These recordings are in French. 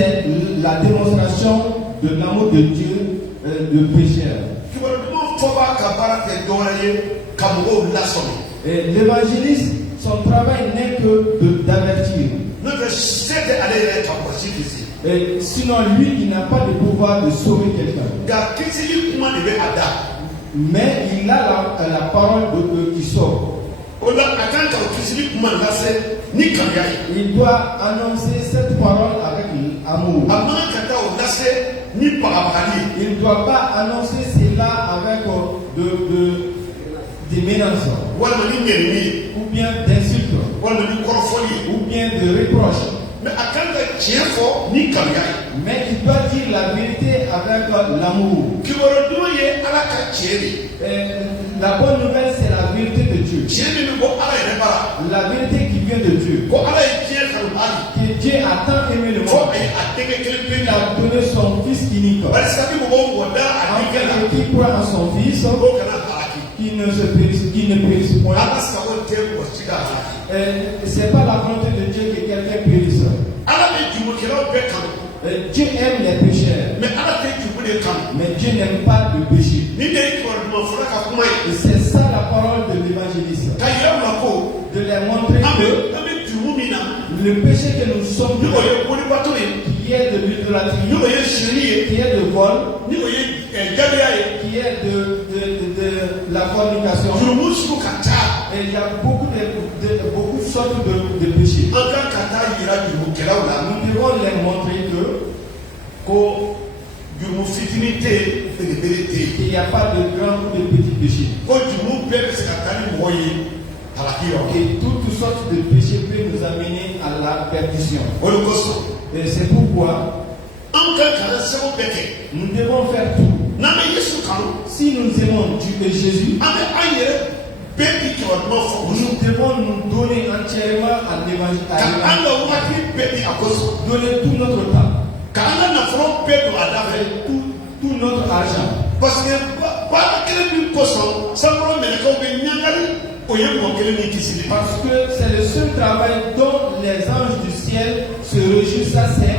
c'est la démonstration de l'amour de Dieu, le pécheur. Et l'évangéliste, son travail n'est que d'avertir. Et sinon, lui, il n'a pas de pouvoir de sauver quelqu'un. Mais il a la parole qui sort. Il doit annoncer cette parole avec amour. Il ne doit pas annoncer cela avec des menaces, ou bien d'insultes, ou bien de reproches. Mais il doit dire la vérité avec l'amour. La bonne nouvelle, c'est la vérité de Dieu. La vérité qui vient de Dieu. Que Dieu a tant aimé le monde. Il a donné son Fils unique. Qui croit en son Fils, qui ne périsse point. C'est pas la volonté de Dieu que quelqu'un périsse. Dieu aime les pécheurs. Mais Dieu n'aime pas le péché. Et c'est ça la parole de l'évangéliste. De les montrer que le péché que nous sommes, qui est de l'idolâtrie, qui est de vol, qui est de la fornication, et il y a beaucoup de sortes de péchés. Nous devons les montrer qu'il n'y a pas de grands ou de petits péchés. Et toutes sortes de péchés peuvent nous amener à la perdition. Et c'est pourquoi nous devons faire tout. Si nous aimons Dieu et Jésus, nous devons nous donner entièrement à l'évangile, donner tout notre temps, tout notre argent. Parce que c'est le seul travail dont les anges du ciel se réjouissent, ça c'est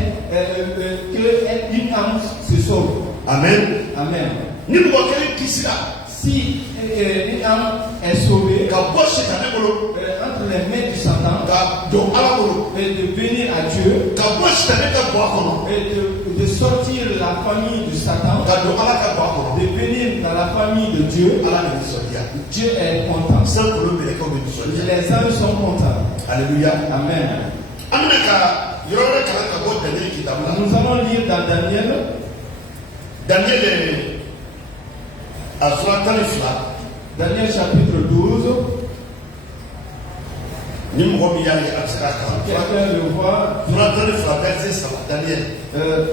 qu'une âme se sauve. Amen. Amen. Si une âme est sauvée entre les mains du Satan, et de venir à Dieu, et de sortir la famille du Satan, de venir dans la famille de Dieu, Dieu est content. Les anges sont contents. Alléluia. Amen. Nous allons lire dans Daniel. Daniel chapitre 12. Quelqu'un le voit.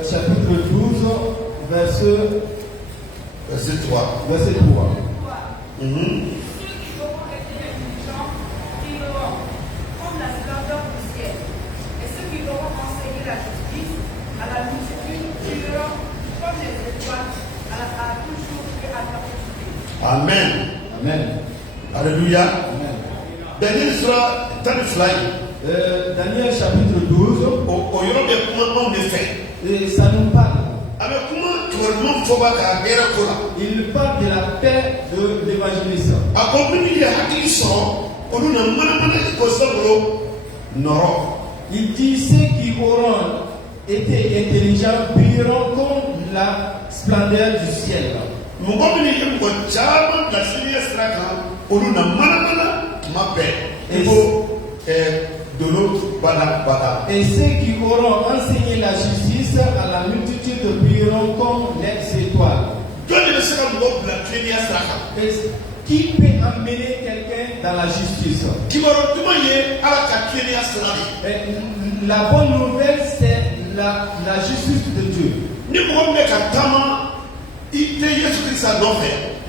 Chapitre 12, verset 3. Verset 3. Amen. Amen. Alléluia. Amen. Daniel sera dans le fly. Daniel chapitre 12. Et ça nous parle. Il parle de la paix de l'évangéliste. Il dit ceux qui auront été intelligents brilleront comme la splendeur du ciel. Et ceux qui auront enseigné la justice à la multitude brilleront comme les étoiles. Et qui peut emmener quelqu'un dans la justice? Et la bonne nouvelle, c'est la justice de Dieu.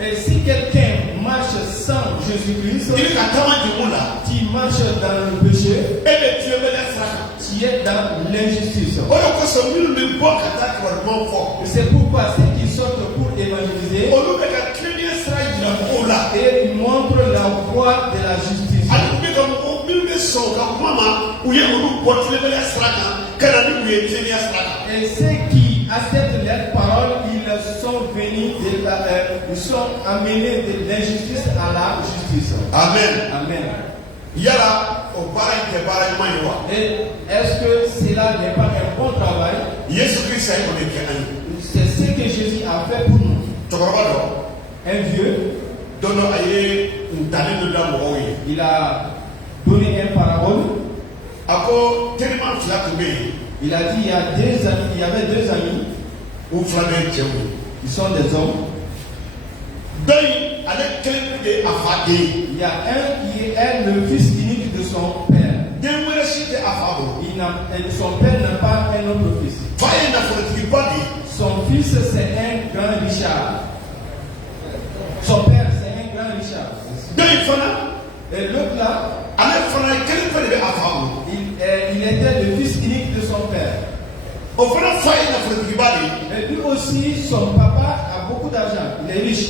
Et si quelqu'un marche sans Jésus-Christ, qui marche dans le péché, qui est dans l'injustice. C'est pourquoi ceux qui sortent pour évangéliser, et ils montrent la voie de la justice. Et ceux qui acceptent leur parole, ils sont venus, ils sont amenés de l'injustice à la justice. Amen. Amen. Yala o bara ke bara ɲuman ye wa? Et est-ce que cela n'est pas un bon travail? Yesu Christ a été kɛ an ye. C'est ce que Jésus a fait pour nous. Cɛkɔrɔba dɔ, Un vieux, don dɔ a ye ntalen dɔ da mɔgɔw ye. il a donné une parabole. A ko teriman fila tun bɛ yen. Il a dit il y avait deux amis. U fila bɛ cɛw ye. Ils sont des hommes. Dɔ in ale kelen de a fa den ye. Il y a un qui est le fils unique de son père. Den wɛrɛ si tɛ a fa bolo. Son père n'a pas un autre fils. Fa ye nafolotigiba de ye. Son fils c'est un grand Richard. Son père c'est un grand Richard. Dɔ in fana. Et l'autre là, ale fana kelen fana de bɛ a fa bolo. il était le fils unique de son père. O fana fa ye nafolotigiba de ye. Et lui aussi, son papa a beaucoup d'argent. Il est riche.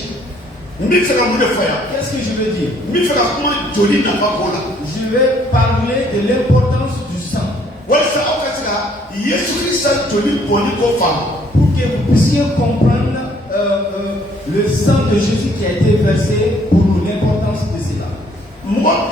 N bɛ fɛ ka mun de fɔ yan? Qu'est-ce que je veux dire? N bɛ fɛ ka kuma joli nafa ko la. Je vais parler de l'importance du sang. Walasa aw ka se ka Yesu Kirisa joli bɔnni ko faamu. Pour que vous puissiez comprendre le sang de Jésus qui a été versé pour nous, l'importance de cela. Mɔgɔ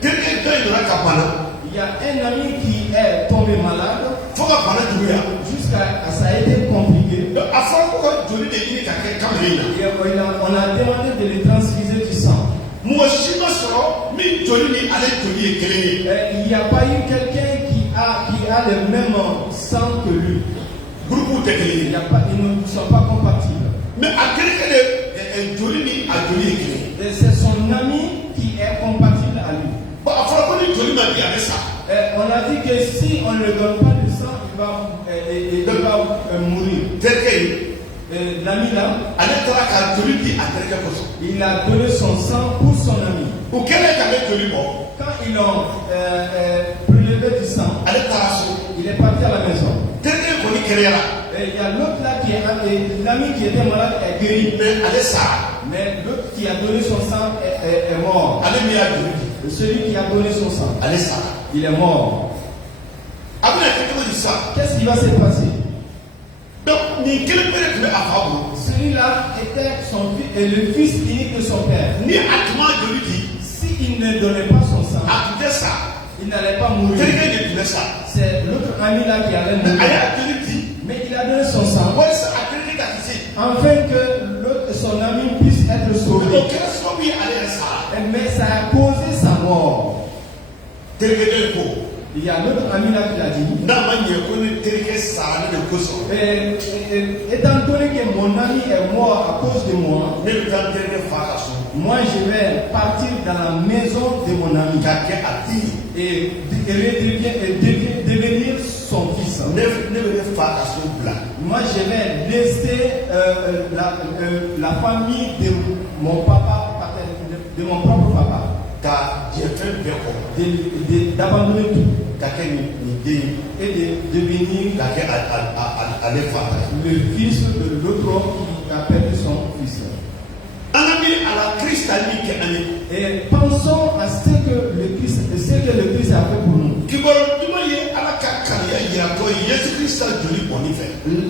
terikɛ dɔ in nana ka bana. Il y a un ami qui est tombé malade. Fo ka bana juguya. Jusqu'à ça a été compliqué. A fɔra ko ka joli de ɲini ka kɛ kamalen na. On a demandé de lui transfuser du sang. Mɔgɔ si ma sɔrɔ min joli ni ale joli ye kelen ye. Il n'y a pas eu quelqu'un qui a le même sang que lui. Groupe tɛ kelen ye. Ils ne sont pas compatibles. Mais a terikɛ de joli ni a joli ye kelen ye. C'est son ami qui est compatible à lui. Bon a fɔra ko ni joli ma di a bɛ sa. On a dit que si on ne lui donne pas du sang, il va mourir. Terikɛ ye. L'ami là, ale taara ka joli di a terikɛ kosɔn. il a donné son sang pour son ami. O kɛlen ka ne joli bɔ. Quand ils ont prélevé du sang, ale taara so. il est parti à la maison. Terikɛ kɔni kɛnɛyara. Il y a l'autre là qui est l'ami qui était malade est guéri. Mais ale sara. Mais l'autre qui a donné son sang est mort. Ale min y'a joli di. Celui qui a donné son sang, ale sara. il est mort. A bɛna kɛ cogo di sa. Qu'est-ce qui va se passer? Donc nin kelen bɛɛ de tun bɛ a fa bolo. Celui-là était le fils unique de son père. Ni a tun ma joli di. S'il ne donnait pas son sang, a tun tɛ sa. il n'allait pas mourir. Terikɛ de tun bɛ sa. C'est l'autre ami là qui allait mourir. A y'a joli di. Mais il a donné son sang walasa a terikɛ ka kisi. afin que son ami puisse être sauvé. O kɛra sababu ye ale yɛrɛ sara. Mais ça a causé sa mort. Terikɛ dɔ in ko. Il y a l'autre ami là qui l'a dit. N'a ma ɲɛ ko ni terikɛ sara ne de kosɔn. Étant donné que mon ami est mort à cause de moi, ne bɛ taa terikɛ fa ka so. moi je vais partir dans la maison de mon ami K'a kɛ a den ye. et devenir son fils. Ne bɛ ne fa ka so bila. Moi je vais laisser la famille de mon papa paternel, de mon propre papa. Ka diɲɛ fɛn bɛɛ kɔ. D'abandonner tout K'a kɛ nin den et de devenir k'a kɛ ale fa ta ye. le fils de l'autre homme qui a perdu son fils. An ka miiri a la Kirista min kɛ an ye. Et pensons à ce que le Christ a fait pour nous. Kibaru duman ye Ala ka kaliya yiratɔ ye Yesu Kirista joli bɔnni fɛ.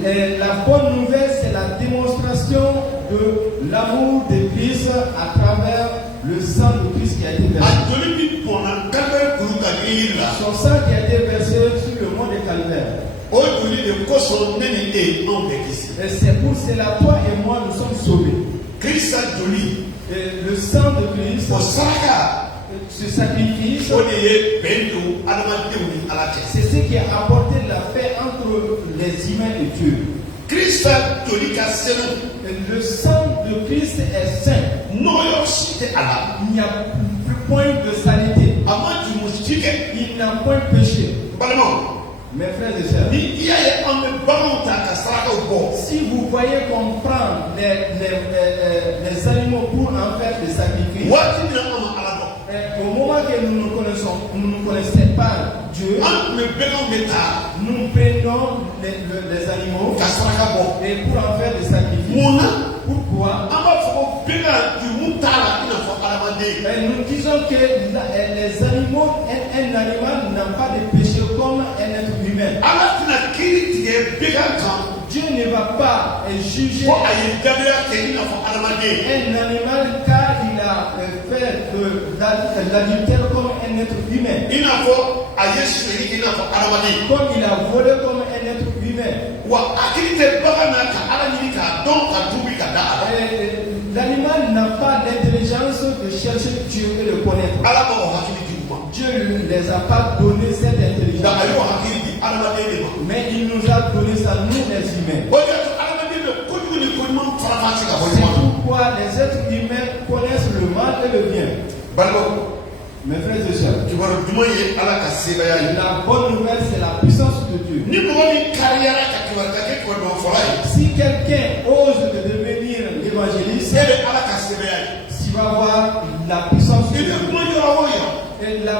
Et la bonne nouvelle, c'est la démonstration de l'amour de Christ à travers le sang de Christ qui a été versé. A joli min bɔnna Kalifari kuru kan yiri la. Son sang qui a été versé sur le mont de Calvaire. O joli de kosɔn ne ni e anw bɛ kisi. Et c'est pour cela, toi et moi, nous sommes sauvés. Kirista joli. Et le sang de Christ, O saraka. ce sacrifice, O de ye bɛn don adamadenw ni Ala cɛ. c'est ce qui a apporté la paix entre les humains et Dieu. Kirista joli ka senu. Le sang de Christ est saint. Nɔgɔya si tɛ a la. Il n'y a plus point de saleté. A ma jumu si kɛ. Il n'a point péché. Balimaw. Mes frères et sœurs, Ni i y'a ye an bɛ baganw ta ka sarakaw bɔ. si vous voyez qu'on prend les animaux pour en faire des sacrifices, Waati min na an ma Ala dɔn. au moment que nous ne connaissons pas Dieu, An tun bɛ baganw bɛ ta nous prenons les animaux ka saraka bɔ. et pour en faire des sacrifices. Mun na? Pourquoi? An b'a fɔ ko bagan jurumu t'a la i n'a fɔ adamaden. Nous disons que les animaux, un animal n'a pas de péché comme un être humain. Dieu ne va pas juger un animal car il a fait de l'adultère comme un être humain. Comme il a volé comme un être humain. L'animal n'a pas l'intelligence de chercher Dieu et le connaître. Dieu ne les a pas donné cette intelligence. Mais il nous a donné ça, nous les humains. C'est pourquoi les êtres humains connaissent le mal et le bien. Mes frères et sœurs, la bonne nouvelle, c'est la puissance de Dieu. Si quelqu'un ose de devenir évangéliste, tu vas voir la puissance de Dieu. Et là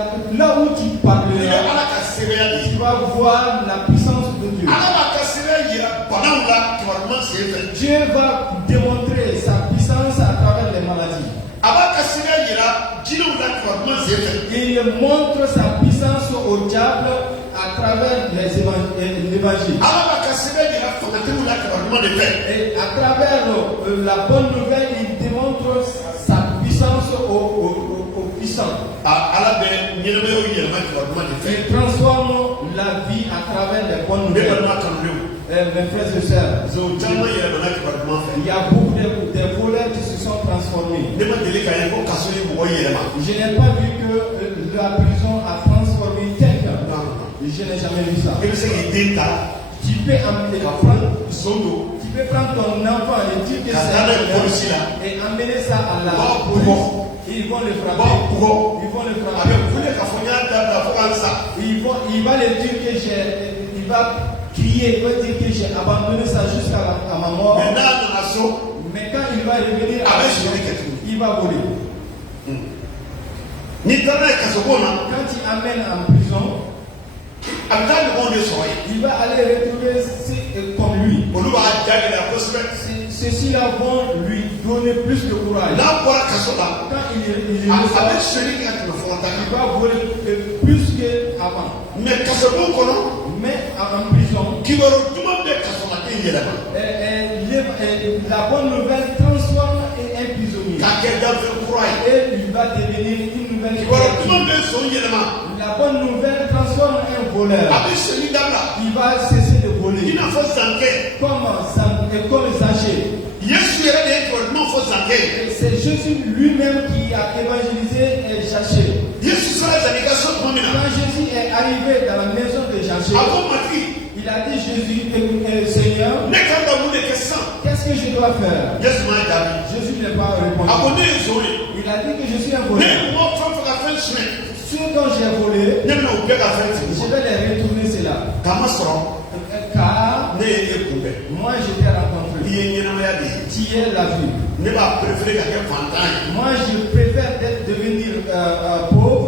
où tu parleras, tu vas voir la puissance de Dieu. Dieu va démontrer sa puissance à travers les maladies. Il montre sa puissance au diable à travers l'évangile. Et à travers la bonne nouvelle, il démontre sa puissance aux puissants. Il transforme la vie à travers les bonnes nouvelles. Mes frères et sœurs, il y a beaucoup de voleurs qui se sont transformés. Je n'ai pas vu que la prison a transformé quelqu'un. Je n'ai jamais vu ça. Tu peux prendre ton enfant et dire que c'est et amener ça à la police. Ils vont le frapper. Il va le dire que il va crier, il va dire que j'ai abandonné ça jusqu'à ma mort. Mais quand il va revenir à la maison, il va voler. Quand il amène en prison, il va aller retrouver comme lui. Ceux-ci-là vont lui donner plus de courage. Quand il va voler plus qu'avant. Mais en prison, la bonne nouvelle transforme un prisonnier. Et il va devenir une nouvelle créature. La bonne nouvelle transforme un voleur. Il va cesser de voler. Comme Zachée. C'est Jésus lui-même qui a évangélisé Zachée. Quand Jésus est arrivé dans la maison de Zachée, il a dit Jésus, Seigneur, qu'est-ce que je dois faire? Jésus n'a pas répondu. Il a dit que je suis un voleur. Ce dont j'ai volé, je vais les retourner cela. Car moi je t'ai rencontré. Tu es la vie. Moi je préfère devenir pauvre.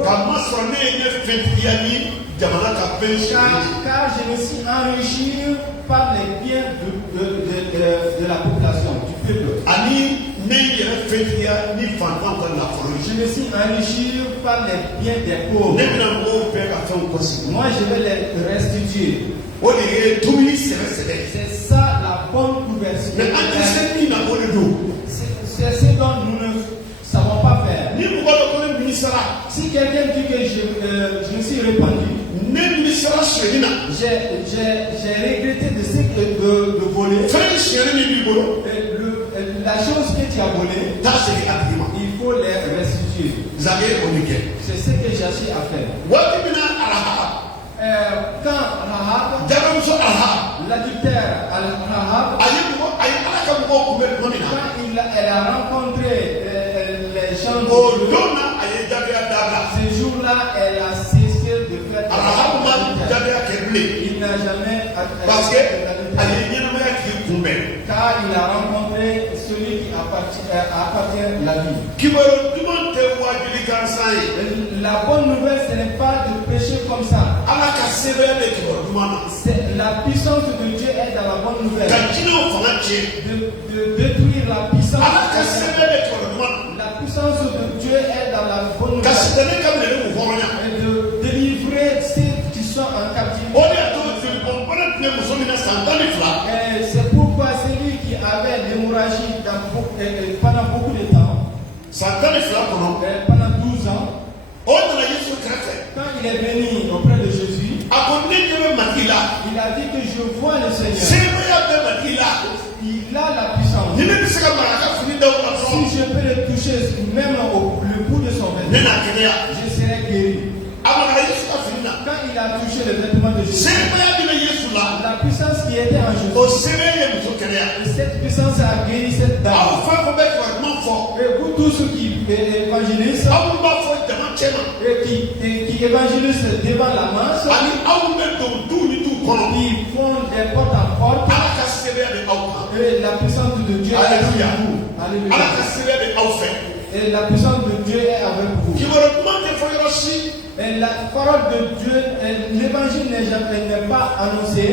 Car je me suis enrichi par les biens de la population, du peuple. Je me suis enrichi par les biens des pauvres. Moi je vais les restituer. C'est ça la bonne couverture. C'est ce dont nous ne savons pas faire. Si quelqu'un dit que je me suis répandu, j'ai regretté de voler. La chose que tu as volée, il faut les restituer. C'est ce que Jachi a fait. Quand Rahab, l'adultère Rahab, quand elle a rencontré les gens de ce jour-là, elle a cessé de faire il n'a jamais car il a rencontré celui qui appartient à la vie. La bonne nouvelle, ce n'est pas de pécher comme ça. La puissance de Dieu est dans la bonne nouvelle. De détruire la puissance. La puissance de Dieu est dans la bonne nouvelle. de délivrer ceux qui sont en captivité. Et c'est pourquoi celui qui avait l'hémorragie pendant beaucoup de temps, pendant 12 ans, quand il est venu auprès de Jésus, il a dit que je vois le Seigneur. Il a la puissance. Si je peux le toucher, même le bout de son vêtement, je serai guéri. Quand il a touché le vêtement de Jésus, la puissance qui était en Jésus, et cette puissance a guéri cette dame. Et vous tous qui évangélisent, et qui évangélisent devant la masse, qui font des portes en porte, et la puissance de Dieu est avec vous. Alléluia. Et la puissance de Dieu est avec vous. Et la parole de Dieu, l'évangile n'est pas annoncé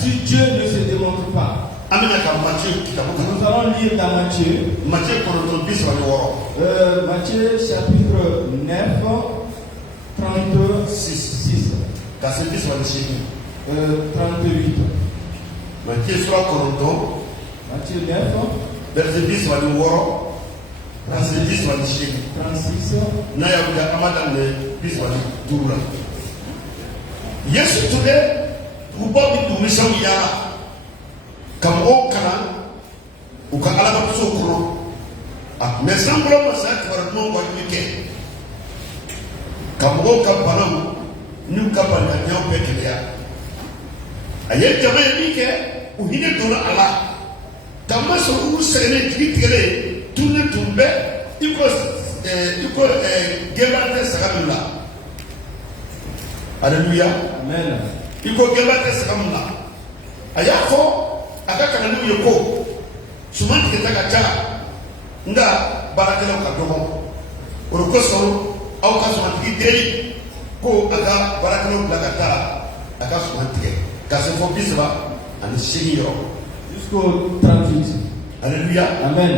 si Dieu ne se démontre pas. Nous allons lire dans Matthieu. Matthieu chapitre 9, 36. 38. Matthieu 9, verset 10 va nous voir. 36 na ya buda amadan ne biswa ni turula yesu tude ubobi tumisha yara kam o kana uka alaba so kuro mais sambro masa twara no ko mike kam o ka banamu ñu ka bana ñaw bekele ya aye jamaye mike u hine dona ala kama so usene tigitele tunne tumbe iko gebate sakamula. Alléluia. Amen. Iko gebate sakamula. Ayako akaka na nuyo ko sumani kitaka nga barakela ukadomo urukoso au kasumani kiteri ko aga barakela ukakata aka sumani kasefo bisba ani shiriyo jusqu'au 38. Alléluia. Amen.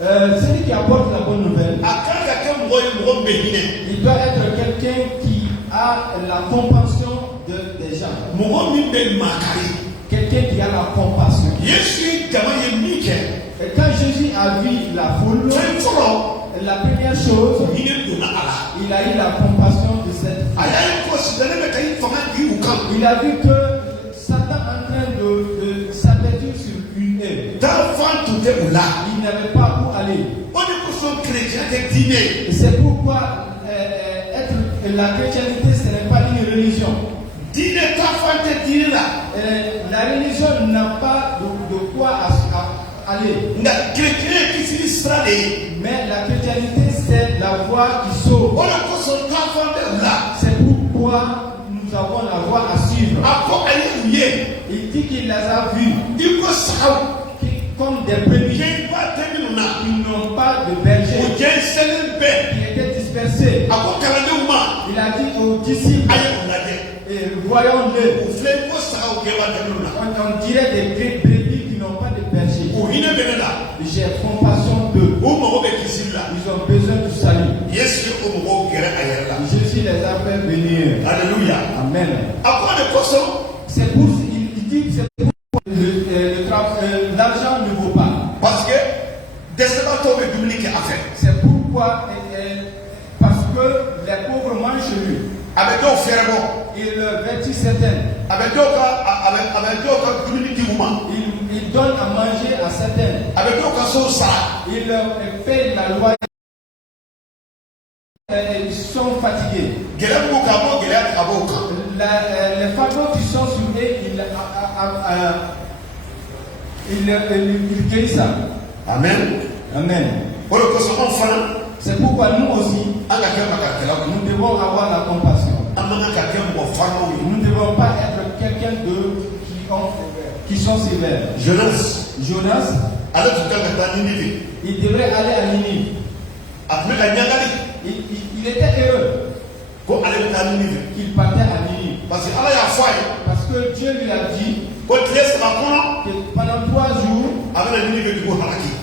Celui qui apporte la bonne nouvelle, il doit être quelqu'un qui a la compassion des gens. Quelqu'un qui a la compassion. Et quand Jésus a vu la foule, la première chose, il a eu la compassion de cette foule. Il a vu que Satan est en train de s'abattre sur une haie. Il n'avait pas où aller. Et c'est pourquoi la chrétienté, ce n'est pas une religion. La religion n'a pas de quoi aller. Mais la chrétienté, c'est la voie qui sauve. C'est pourquoi nous avons la voie à suivre. Il dit qu'il les a vus comme des brebis qui n'ont pas de berger, qui étaient dispersés. Il a dit aux disciples, voyons-le, on dirait des brebis qui n'ont pas de berger. J'ai compassion d'eux. Ils ont besoin du salut. Jésus les a fait venir. Alléluia. Amen. C'est pour l'argent ne vaut pas. Parce que c'est pourquoi parce que les pauvres mangent lui. Il vêtit certaines. Il donne à manger à certaines. Il paye la loi. Ils sont fatigués. Les fardeaux qui sont sur eux, il guérit ça. Amen. Amen. C'est pourquoi nous aussi, nous devons avoir la compassion. Nous ne devons pas être quelqu'un qui sont sévères. Jonas, il devrait aller à Ninive. Il était heureux qu'il partait à Ninive. Parce que Dieu lui a dit que pendant 3 jours,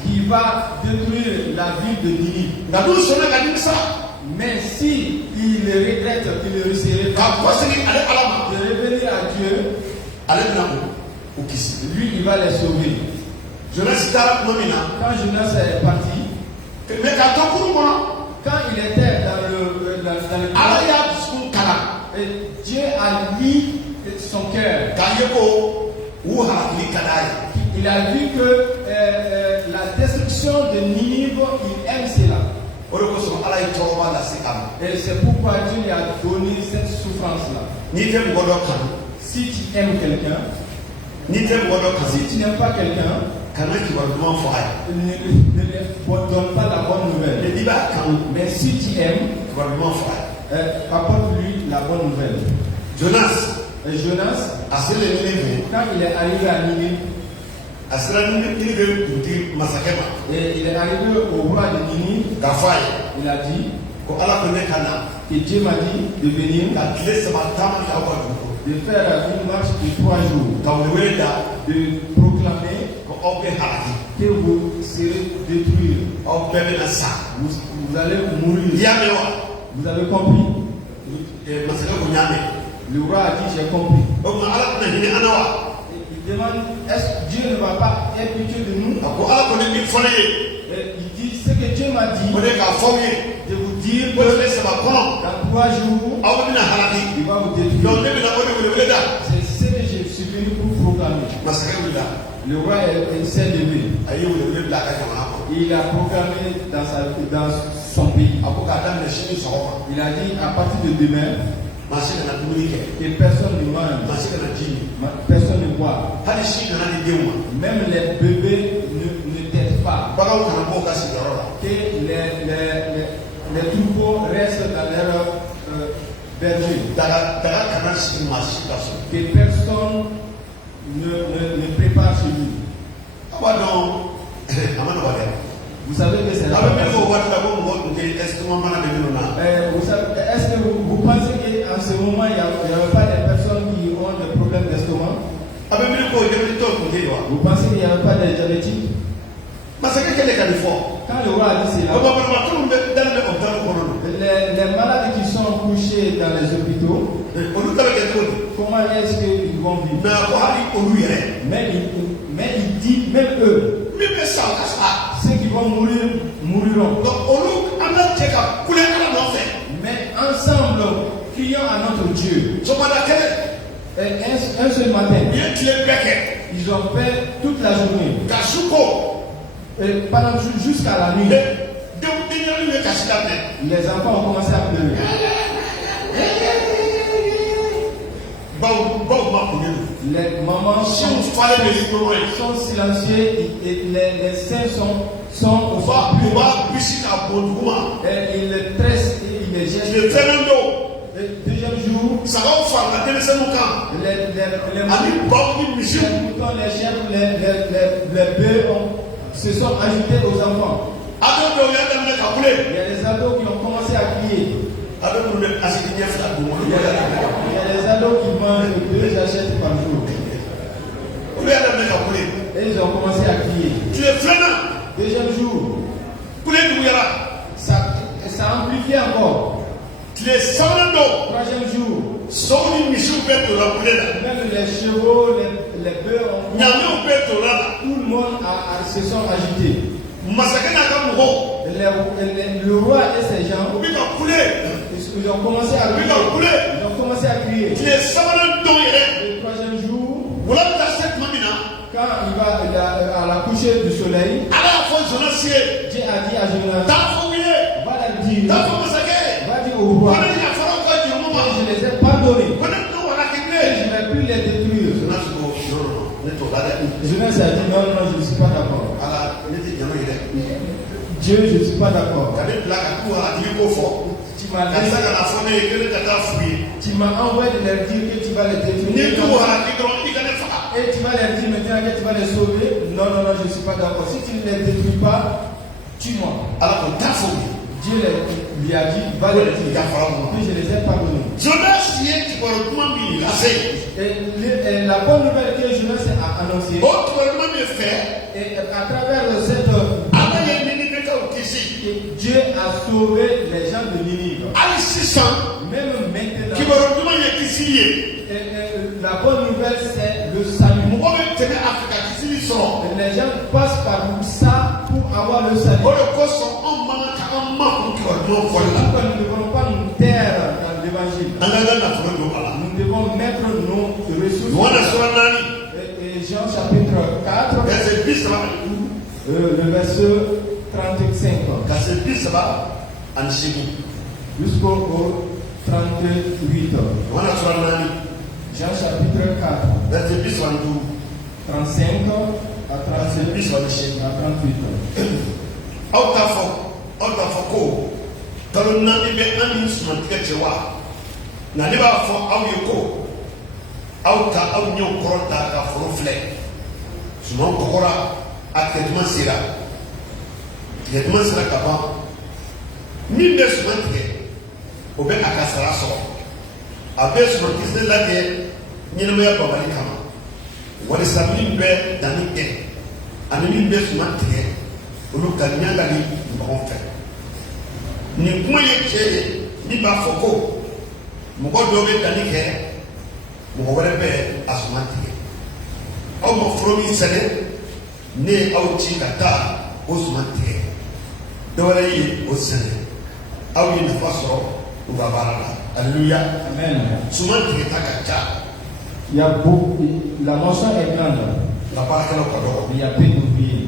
il il va détruire la ville de Ninive. Mais si il regrette, il réussirait de revenir à Dieu, lui il va les sauver. Quand Jonas est parti, quand il était dans le Dieu a mis son cœur. Il a vu que la destruction de Ninive, il aime cela. Et c'est pourquoi Dieu lui a donné cette souffrance-là. Si tu aimes quelqu'un, si tu n'aimes pas quelqu'un, ne donne pas la bonne nouvelle. Mais si tu aimes, apporte-lui la bonne nouvelle. Jonas, quand il est arrivé à Ninive, et il est arrivé au roi de Ninive, il a dit que Dieu m'a dit de venir, de faire une marche de 3 jours, de proclamer que vous serez détruits, vous allez mourir. Vous avez compris? Le roi a dit j'ai compris. Il demande est-ce que Dieu ne va pas être pitié de nous? Et il dit ce que Dieu m'a dit de vous dire que dans 3 jours il va vous détruire. C'est ce que je suis venu pour proclamer. Le roi s'est levé. Il a proclamé dans son pays. Il a dit à partir de demain que personne ne mange, personne ne boit. Même les bébés ne têtent pas. Que les troupeaux restent dans leur berger. Que personne ne prépare chez lui. Vous savez que c'est la est-ce que vous pensez qu'en ce moment il n'y avait pas des personnes qui ont des problèmes d'estomac? Vous pensez qu'il n'y avait pas des diabétiques? Quand le roi a dit cela, les malades qui sont couchés dans les hôpitaux, comment est-ce qu'ils vont vivre? Mais il dit, même eux, ceux qui vont mourir, mourront. Mais ensemble, crions à notre Dieu. Un seul matin, ils ont fait toute la journée. Pendant jusqu'à la nuit, les enfants ont commencé à pleurer. Les mamans sont silencieuses et les seins sont au bas. Et ils les tressent et ils les jettent. Le deuxième jour, les moutons, les chèvres, les bœufs se sont ajoutés aux enfants. Il y a des ados qui ont commencé à crier. Il y a des ados qui mangent 2 assiettes par jour. Et ils ont commencé à crier. Deuxième jour, ça a amplifié encore. Troisième jour, même les chevaux, les bœufs, tout le monde se sont agités. Le roi et ses gens, ils ont commencé à crier. Le troisième jour, quand il va à la coucher du soleil, Dieu a dit à Jonas, va leur dire, va dire au roi, je les ai pardonnés, et je ne vais plus les détruire. Jonas a dit non, je ne suis pas d'accord. Dieu, je ne suis pas d'accord. Tu m'as envoyé de leur dire que tu vas les détruire. Et tu vas leur dire maintenant que tu vas les sauver. Non, je ne suis pas d'accord. Si tu ne les détruis pas, tue-moi. Dieu lui a dit, va les dire. Puis je les ai pardonnés. Et la bonne nouvelle que Jonas a annoncée, et à travers cette Dieu a sauvé les gens de Ninive. Même maintenant, la bonne nouvelle c'est le salut. Les gens passent par ça pour avoir le salut. Pourquoi nous ne devons pas nous taire dans l'évangile? Nous devons mettre nos ressources. Et Jean chapitre 4, le verset 35 jusqu'au 38. Jean chapitre 4, 35 à Alléluia. Amen. Il y a beaucoup, la moisson est grande. Il y a peu d'ouvriers.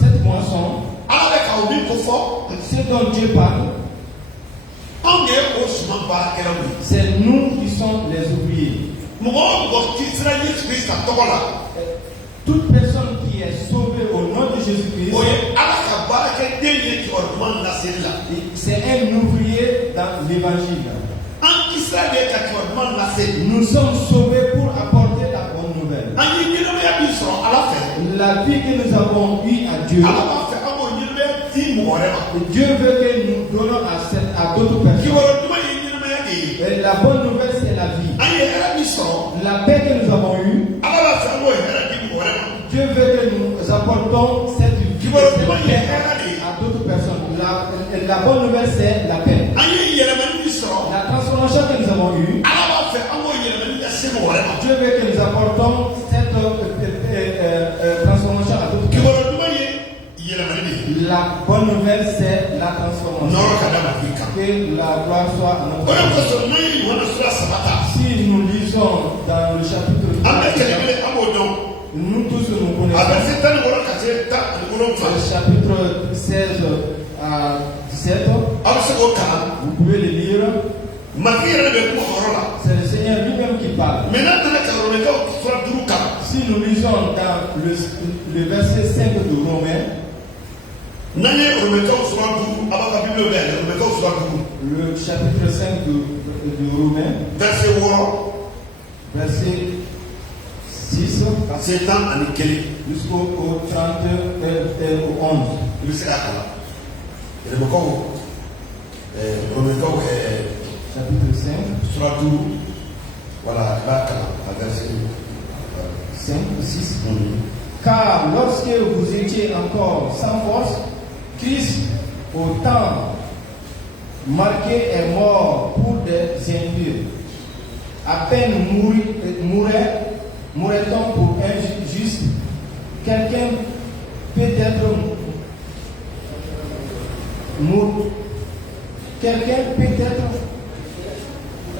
Cette moisson, ce dont Dieu parle, c'est nous qui sommes les ouvriers. Toute personne qui est sauvée au nom de Jésus-Christ, c'est un ouvrier dans l'évangile. Nous sommes sauvés pour apporter la bonne nouvelle. La vie que nous avons eue à Dieu, Dieu veut que nous donnons à d'autres personnes. Et la bonne nouvelle, c'est la vie. La paix que nous avons eue, Dieu veut que nous apportons cette vie, cette paix à d'autres personnes. La bonne nouvelle, c'est la paix. La transformation que nous avons eue, Dieu veut que nous apportons cette transformation à d'autres personnes. La bonne nouvelle, c'est la transformation. Que la gloire soit à notre vie. Si nous lisons dans le chapitre 3, nous tous nous connaissons. Le chapitre 16 à 17, vous pouvez le lire. C'est le Seigneur lui-même qui parle. Si nous lisons dans le verset 5 de Romains, le chapitre 5 de Romains, verset 6 jusqu'au 30 et au 11. Chapitre 5. Voilà, là, verset 5, 6. Car lorsque vous étiez encore sans force, Christ, au temps marqué, est mort pour des impurs. À peine mourrait-on pour un juste. Quelqu'un peut-être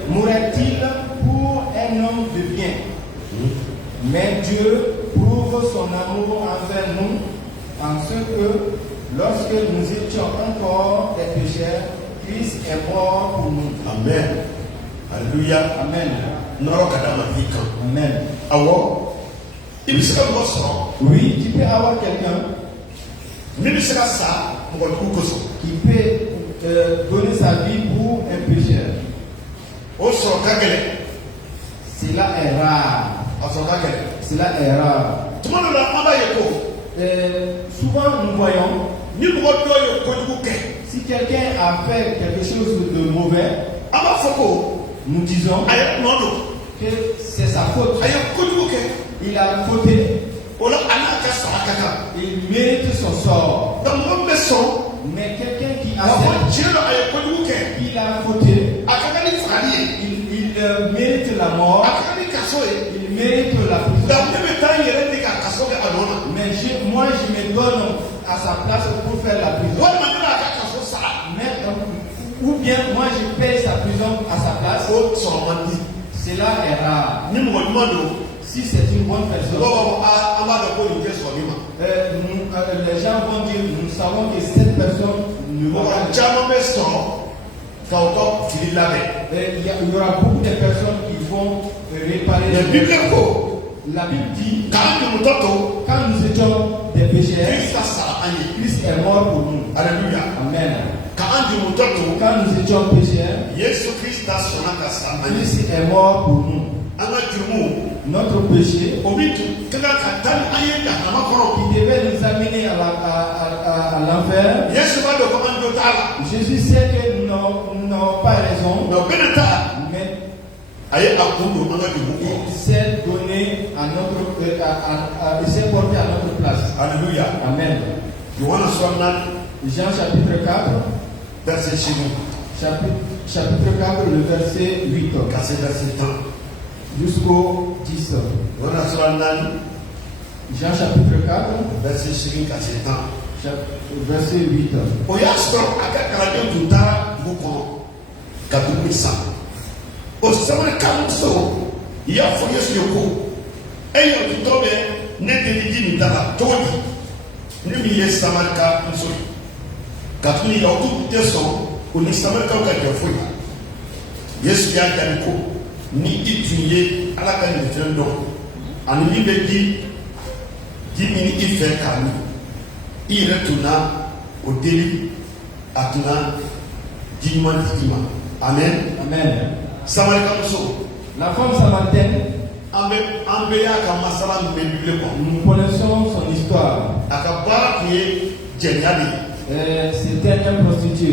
mourrait-il pour un homme de bien. Mais Dieu prouve son amour envers nous en ce que, lorsque nous étions encore des pécheurs, Christ est mort pour nous. Amen. Alléluia. Amen. Amen. Oui, tu peux avoir quelqu'un qui peut donner sa vie pour un pécheur. Cela est rare. Cela est rare. Souvent nous voyons, si quelqu'un a fait quelque chose de mauvais, nous disons que c'est sa faute. Il a fauté. Il mérite son sort. Mais quelqu'un qui a fauté, il mérite la mort, il mérite la prison. Mais moi, je me donne à sa place pour faire la prison. Ou bien moi, je paye sa prison à sa place. Cela est rare. Si c'est une bonne personne, les gens vont dire, nous savons que cette personne ne va pas. Il y aura beaucoup de personnes qui vont réparer. La Bible dit, quand nous étions des pécheurs, Christ est mort pour nous. Alléluia. Amen. Quand nous étions pécheurs, Christ est mort pour nous. Notre péché qui devait nous amener à l'enfer. Jésus sait que nous n'avons pas raison, mais il s'est donné à notre, il s'est porté à notre place. Alléluia. Amen. Jean chapitre 4, verset 6. Chapitre 4, le verset 8. Jusqu'au 10. Jean chapitre 4, verset 8. Yes, ni étudier à la peine de faire donc. En lui dit 10 minutes il fait calme. Il retourna au délit à tourna 10 mois. Amen. Amen. Samaritaine. La femme samaritaine. Nous connaissons son histoire. C'était un prostitué.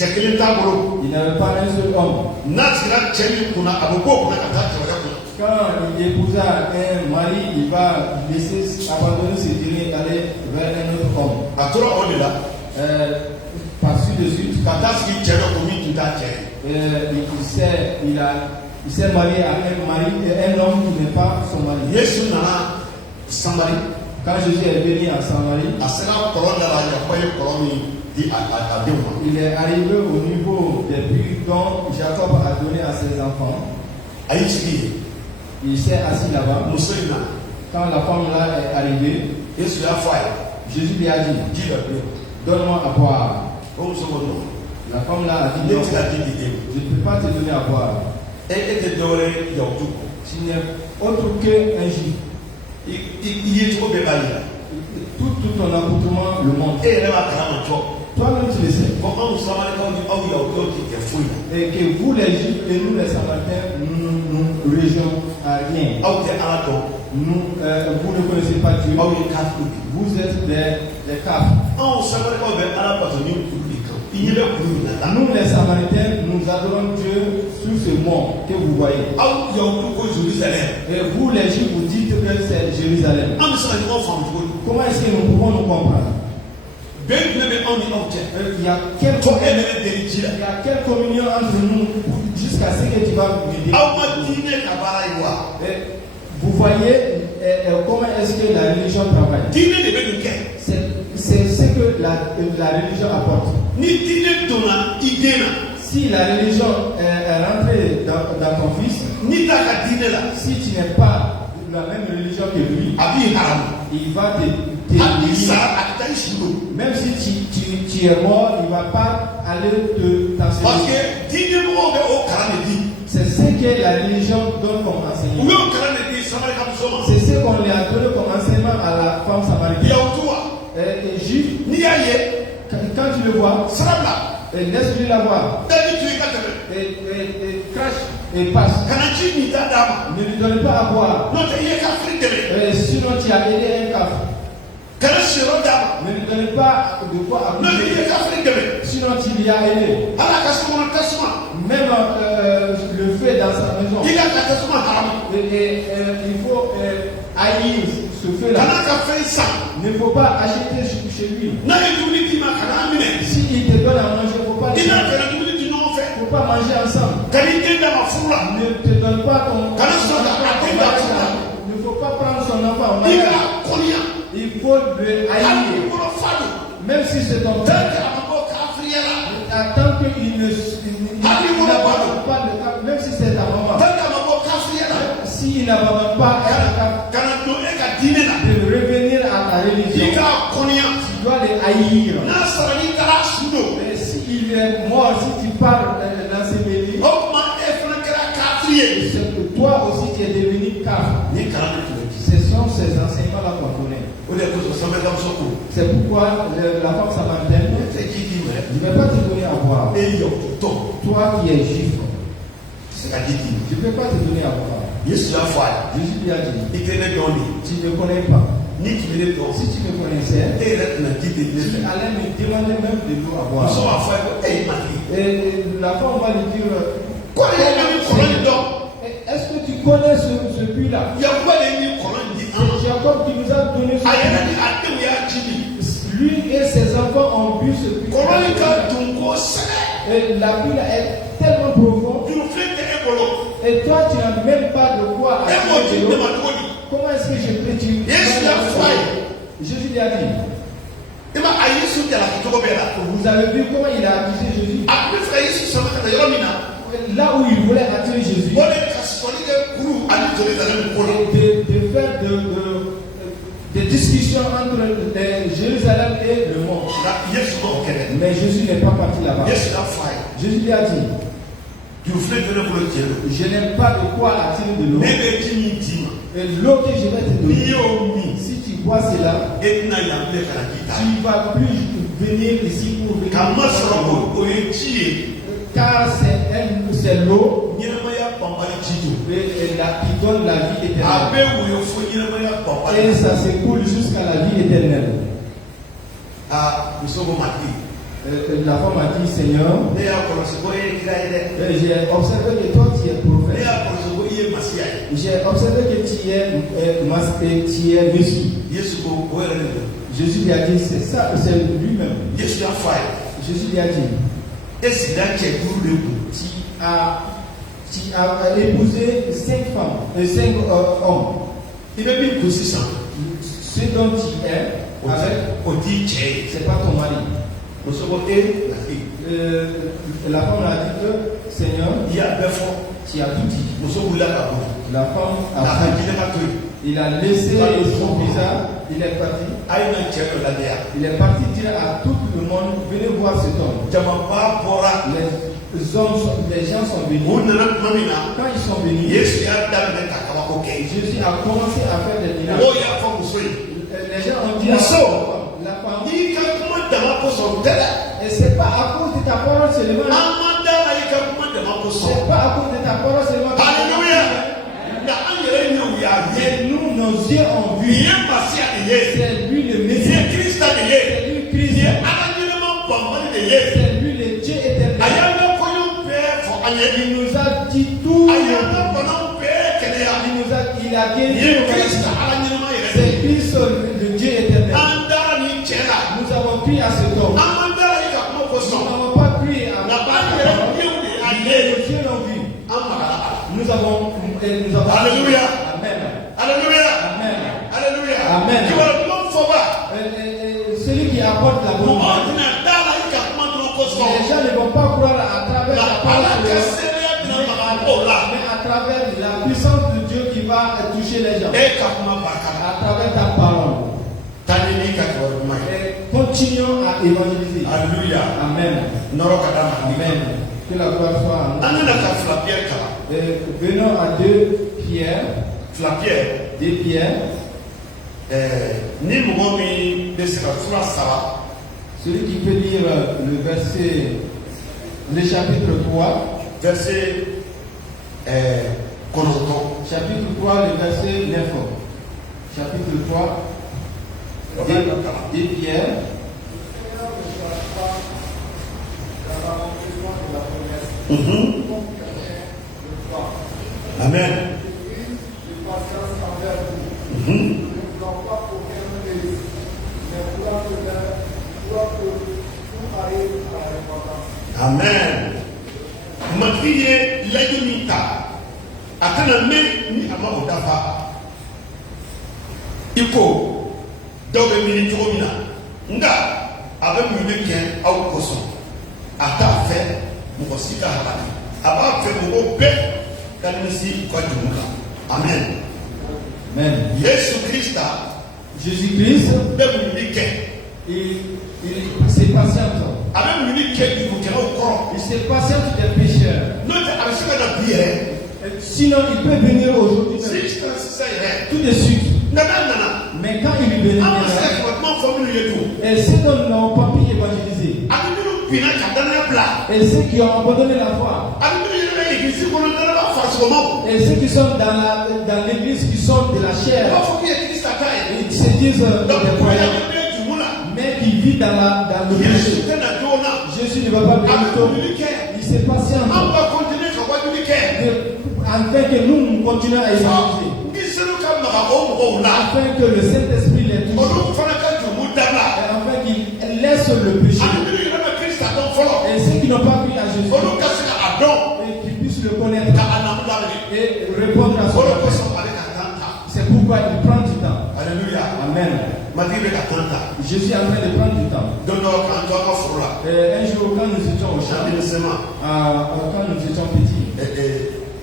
Il n'avait pas un seul homme. Quand il épousa un mari, il va abandonner ses dîners et aller vers un autre homme. Par-dessus de suite, il s'est marié à un homme qui n'est pas son mari. Quand Jésus est venu à Samarie, il est arrivé au niveau des puits dont Jacob a donné à ses enfants. Il s'est assis là-bas. Quand la femme là est arrivée, Jésus lui a dit, donne-moi à boire. La femme là a dit, non, je ne peux pas te donner à boire. Tu n'es autre qu'un juif. Tout ton accoutrement le montre. Toi-même tu le sais. Et que vous les juifs et nous les samaritains, nous ne régions à rien. Vous ne connaissez pas Dieu. Vous êtes des capes. Nous les samaritains, nous adorons Dieu sur ce mont que vous voyez. Et vous les juifs, vous dites que c'est Jérusalem. Comment est-ce que nous pouvons nous comprendre? Il y a quelle communion entre nous jusqu'à ce que tu vas me dire? Vous voyez comment est-ce que la religion travaille? C'est ce que la religion apporte. Si la religion est rentrée dans ton fils, si tu n'es pas de la même religion que lui, il va te même si tu es mort, il ne va pas aller t'enseigner. C'est ce que la religion donne comme enseignement. C'est ce qu'on lui a donné comme enseignement à la femme samaritaine. Et juif, quand tu le vois, laisse-lui la voir. Et crache et passe. Ne lui donne pas à boire. Sinon tu as aidé un café. Ne lui donne pas de quoi à boire. Sinon tu lui as aidé. Même le feu dans sa maison. Il faut haïr ce feu-là. Il ne faut pas acheter chez lui. Si il te donne à manger, il ne faut pas faut pas manger ensemble. Ne te donne pas ton ne faut pas prendre son enfant. Il faut le haïr. Même si c'est ton père. Tant qu'il ne n'abandonne pas le cap, même si c'est ta maman. S'il n'abandonne pas de revenir à ta religion, tu dois les haïr. Mais s'il est mort, si tu parles dans ces pays, c'est que toi aussi tu es devenu kafir. Ce sont ces enseignements-là qu'on connaît. C'est pourquoi la femme samaritaine ne va pas te donner à boire. Toi qui es juif, tu ne peux pas te donner à boire. Jésus lui a dit, tu ne connais pas. Si tu me connaissais, tu allais me demander même de l'eau à boire. Et la femme va lui dire, est-ce que tu connais ce puits-là? Jacob qui nous a donné ce puits. Lui et ses enfants ont bu ce puits. Et la puits est tellement profonde. Et toi, tu n'as même pas de quoi acheter de l'eau. Comment est-ce que je peux dire? Jésus lui a dit. Vous avez vu comment il a accusé Jésus? Là où il voulait attirer Jésus, de faire des discussions entre Jérusalem et le monde. Mais Jésus n'est pas parti là-bas. Jésus lui a dit, je n'aime pas de quoi attirer de l'eau. Et l'eau que je vais te donner, si tu bois cela, tu ne vas plus venir ici pour venir. Car c'est l'eau qui donne la vie éternelle. Et ça s'écoule jusqu'à la vie éternelle. La femme a dit, Seigneur, j'ai observé que toi tu es prophète. J'ai observé que tu es Messie. Jésus lui a dit, c'est ça, c'est lui-même. Jésus lui a dit, tu as épousé 5 femmes et 5 hommes. Ce dont tu es, c'est pas ton mari. La femme a dit que Seigneur, tu as tout dit. La femme a fait. Il a laissé son visa, il est parti. Il est parti dire à tout le monde, venez voir cet homme. Les gens sont venus. Quand ils sont venus, Jésus a commencé à faire des miracles. Les gens ont dit à la femme, et c'est pas à cause de ta parole seulement. C'est pas à cause de ta parole seulement. Alléluia. Et nous, nos yeux ont vu. C'est lui le Messie. C'est lui Christ. C'est lui le Dieu éternel. Il nous a dit tout. Il a guéri. C'est Christ le Dieu éternel. Nous avons pris à cet homme. Nous n'avons pas pris à nos yeux l'ont vu. Nous avons. Alléluia. Amen. Alléluia. Amen. Alléluia. Amen. Celui qui apporte la bonne nouvelle. Les gens ne vont pas croire à travers la parole, mais à travers la puissance de Dieu qui va toucher les gens. À travers ta parole. Et continuons à évangéliser. Alléluia. Amen. Amen. Que la gloire soit à nous. Venons à 2 Pierre. 2 Pierre. Celui qui peut lire le verset, le chapitre 3. Verset chapitre 3, le verset 9. Chapitre 3. 2 Pierre. Amen. Amen. Matriye l'ayunita. Atana me ni amabo dafa. Iko dobe mini jomina. Nga abe mune ken au koso. Ata fe mo sika habani. Aba fe mo be kanisi kwa jumuka. Amen. Amen. Jésus-Christ, il s'est patiente. Il s'est patiente des pécheurs. Sinon, il peut venir aujourd'hui tout de suite. Mais quand il est venu, et ceux qui n'ont pas pu évangéliser, et ceux qui ont abandonné la foi, et ceux qui sont dans l'église, qui sont de la chair, ils se disent des croyants, mais qui vivent dans le péché. Jésus ne va pas venir. Il s'est patient. Afin que nous continuions à évangéliser. Afin que le Saint-Esprit les touche. Afin qu'il laisse le péché. Et ceux qui n'ont pas cru à Jésus, et qu'ils puissent le connaître et répondre à son appel. C'est pourquoi il prend du temps. Alléluia. Amen. Jésus est en train de prendre du temps. Un jour, quand nous étions au champ, quand nous étions petits,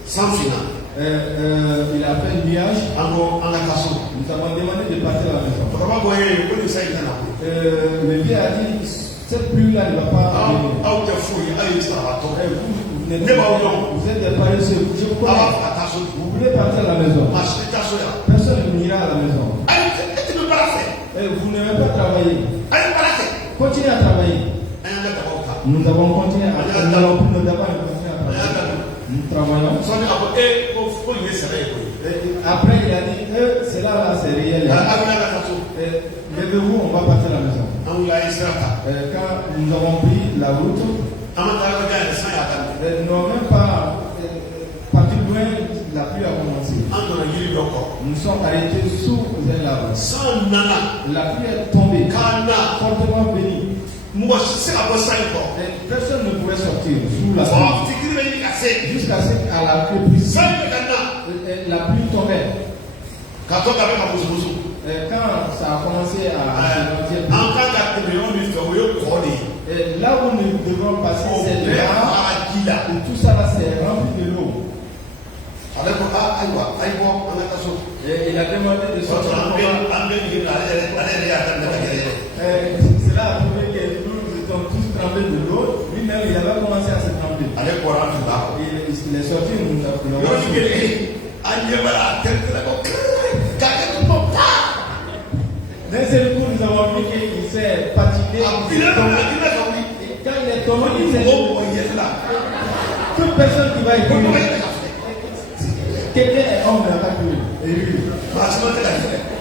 sans finale. Il a fait un nuage. Nous avons demandé de partir à la maison. Le vieux a dit, cette pluie-là ne va pas venir. Vous êtes des paresseux. Je vous connais. Vous voulez partir à la maison. Personne ne n'ira à la maison. Vous n'aimez pas travailler. Continuez à travailler. Nous avons continué à travailler. Nous travaillons. Après, il a dit, c'est là, c'est réel. Levez-vous, on va partir à la maison. Quand nous avons pris la route, nous n'avons même pas parti loin, la pluie a commencé. Nous sommes arrêtés sous un arbre. La pluie est tombée, fortement bénie. Personne ne pouvait sortir sous la pluie. Jusqu'à ce qu'à la pluie puisse. La pluie tombait. Quand ça a commencé à se là où nous devons passer, c'est là. Et tout ça là, c'est rempli de l'eau. Et il a demandé de sortir. C'est là à trouver que nous étions tous trempés de l'eau. Lui-même, il avait commencé à se tremper. Et il est sorti, nous avons d'un seul coup, nous avons vu qu'il s'est fatigué. Et quand il est tombé, il s'est toute personne qui va écouter. Quelqu'un est homme n'a pas pu.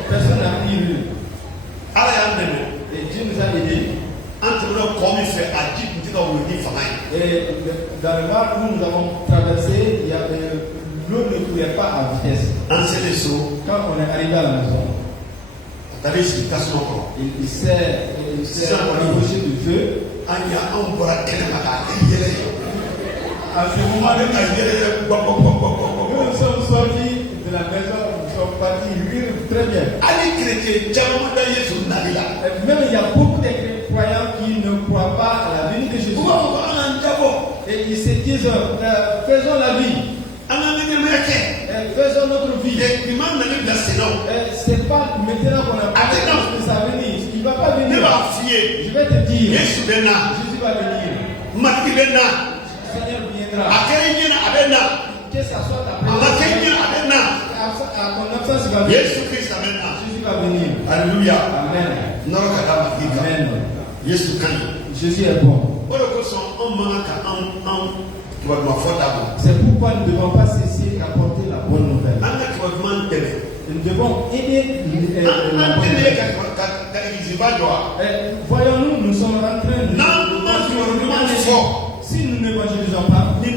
Personne n'a pu. Et Dieu nous a aidés. Et dans le mar où nous avons traversé, l'eau ne coulait pas à vitesse. Quand on est arrivé à la maison, il s'est rapproché du feu. À ce moment-là, nous sommes sortis de la maison, nous sommes partis vivre très bien. Même il y a beaucoup de croyants qui ne croient pas à la venue de Jésus. Et ils se disent, faisons la vie. Faisons notre vie. C'est pas maintenant qu'on a parlé de sa venue. Il ne va pas venir. Je vais te dire. Jésus va venir. Seigneur viendra. Que ça soit ta présence. À ton absence, il va venir. Jésus va venir. Alléluia. Amen. Amen. Jésus est bon. C'est pourquoi nous ne devons pas cesser d'apporter la bonne nouvelle. Nous devons aider la bonne nouvelle. Voyons-nous, nous sommes en train de si nous n'évangélisons pas, ça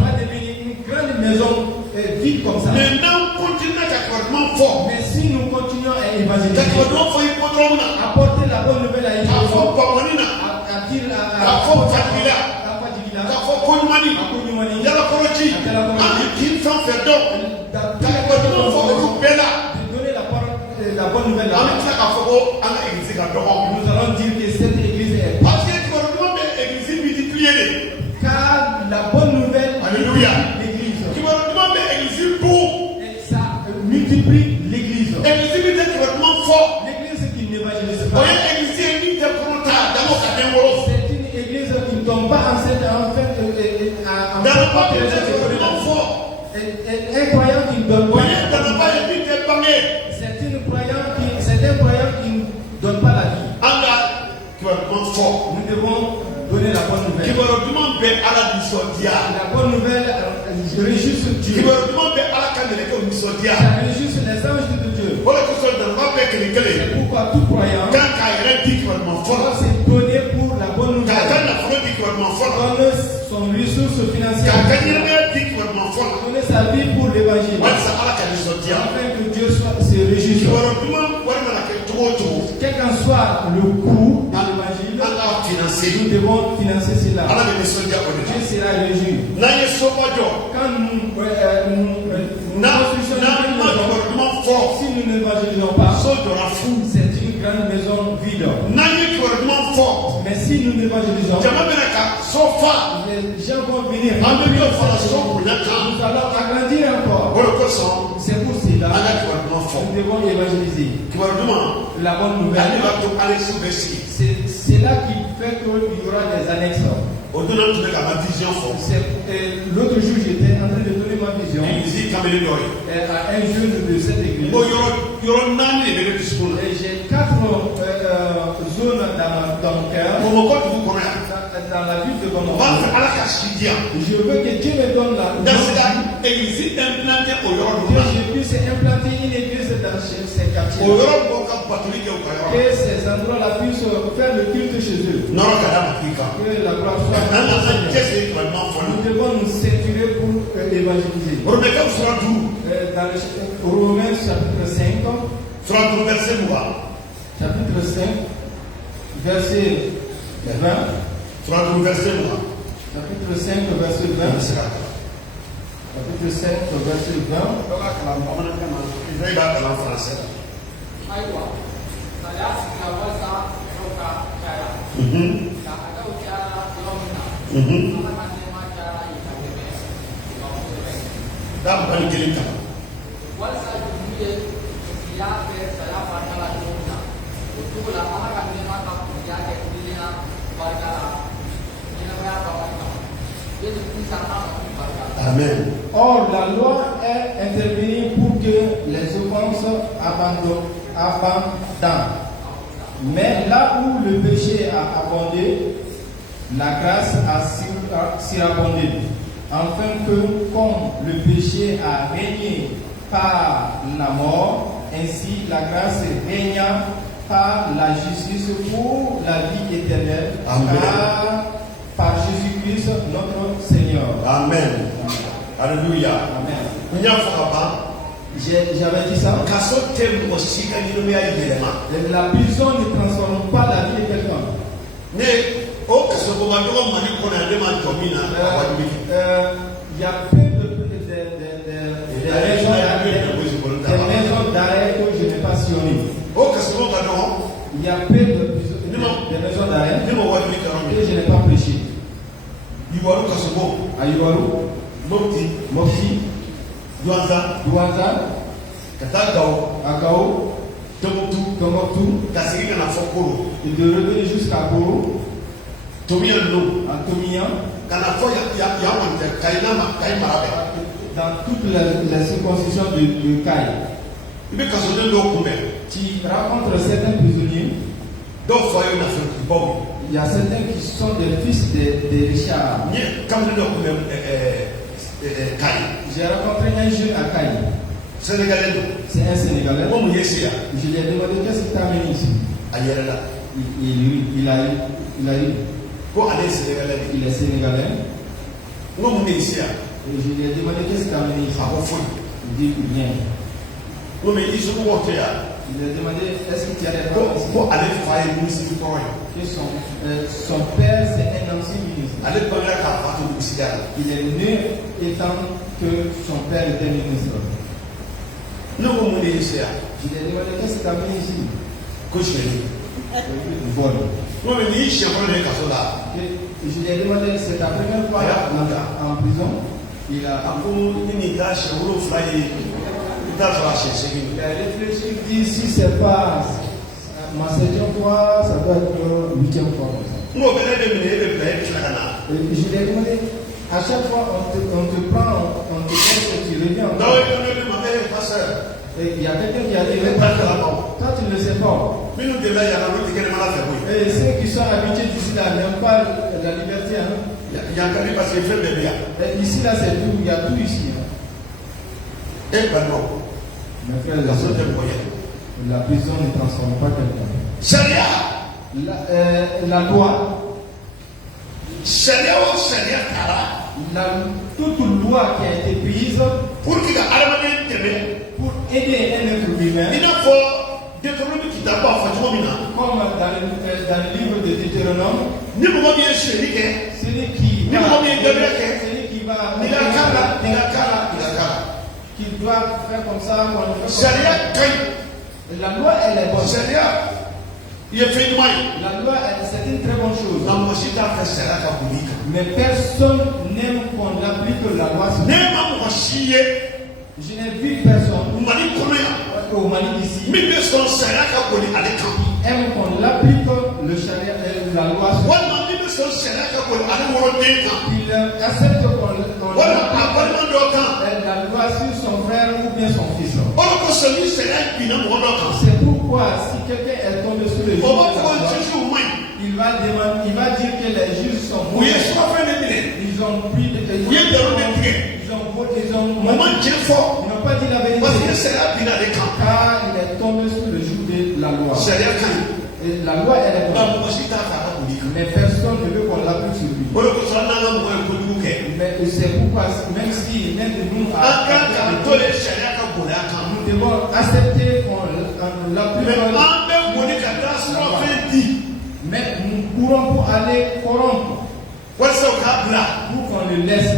va devenir une grande maison vide comme ça. Mais si nous continuons à évangéliser, apporter la bonne nouvelle à qui la bonne nouvelle là. Nous allons dire que cette église est car la bonne nouvelle l'église. Et ça multiplie l'église. L'église qui n'évangélise pas. C'est une église qui ne tombe pas enceinte en fait un croyant qui ne donne pas. C'est un croyant qui ne donne pas la vie. Nous devons donner la bonne nouvelle. La bonne nouvelle, je réjouis Dieu. Ça réjouit les anges de Dieu. C'est pourquoi tout croyant doit se donner pour la bonne nouvelle. Donner son ressource financière. Donner sa vie pour l'évangile. Afin que Dieu se réjouisse. Quel qu'en soit le coût de l'évangile, nous devons financer cela. Dieu sera réjoui. Quand nous si nous n'évangélisons pas, c'est une grande maison vide. Mais si nous n'évangélisons pas, les gens vont venir. Nous allons agrandir encore. C'est pour cela nous devons évangéliser. La bonne nouvelle, c'est là qui fait qu'il y aura des annexes. L'autre jour, j'étais en train de donner ma vision à un jeune de cette église. Et j'ai 4 zones dans mon cœur. Dans la ville de Bono. Je veux que Dieu me donne la que je puisse implanter une église dans ces quartiers. Que ces endroits-là puissent faire le culte chez eux. Que la gloire soit. Nous devons nous ceinturer pour évangéliser. Dans le Romains chapitre 5. Chapitre 5, verset 20. Chapitre 5, verset 20. Chapitre 5, verset 20. Amen. Or, la loi est intervenue pour que les offenses abandonnent. Mais là où le péché a abondé, la grâce a surabondé. Afin que, comme le péché a régné par la mort, ainsi la grâce régna par la justice pour la vie éternelle. Amen. Par Jésus-Christ notre Seigneur. Amen. Alléluia. Amen. J'avais dit ça. La prison ne transforme pas la vie de quelqu'un. Il y a peu de maisons d'arrêt que je n'ai pas sillonnées. Il y a peu de maisons d'arrêt que je n'ai pas prêché. À Iwaru, Mopti, Douaza, Agao, Tombouctou, et de revenir jusqu'à Koro, à Tomian, dans toutes les circoncisions de Kai. Tu rencontres certains prisonniers. Il y a certains qui sont des fils de Richard. J'ai rencontré un jeune à Kai. C'est un Sénégalais. Je lui ai demandé qu'est-ce qui t'a amené ici. Il a eu. Il est sénégalais. Et je lui ai demandé qu'est-ce qui t'a amené ici. Il dit rien. Il lui a demandé est-ce que tu as des parents ici? Pour aller travailler ministre du Coran. Que son père c'est un ancien ministre. Il est né étant que son père était ministre. Nous vous Je lui ai demandé qu'est-ce que tu as mis ici? Vol. Je lui ai demandé c'est ta première fois en prison. Il a réfléchi, il dit si c'est pas ma 7e fois, ça doit être 8e fois. Je lui ai demandé, à chaque fois on te prend, on te laisse et tu reviens. Et il y a quelqu'un qui a dit, toi tu ne le sais pas. Et ceux qui sont habitués d'ici là n'aiment pas la liberté. Et ici là c'est tout, il y a tout ici. Mes frères, la prison ne transforme pas quelqu'un. La loi, toute loi qui a été prise pour aider un être humain, comme dans le livre de Deutéronome, celui qui doit faire comme ça, la loi elle est bonne. La loi c'est une très bonne chose. Mais personne n'aime qu'on applique la loi. Je n'ai vu personne au Mali d'ici aime qu'on l'applique le charia, la loi. Il accepte qu'on la loi sur son frère ou bien son fils. C'est pourquoi si quelqu'un est tombé sur le juge, il va dire que les juges sont mauvais. Ils ont pris ils n'ont pas dit la vérité. Car il est tombé sur le joug de la loi. Et la loi elle est bonne. Mais personne ne veut qu'on l'applique sur lui. Mais c'est pourquoi même si l'un de nous nous devons accepter qu'on l'applique. Mais nous courons pour aller corrompre. Pour qu'on le laisse.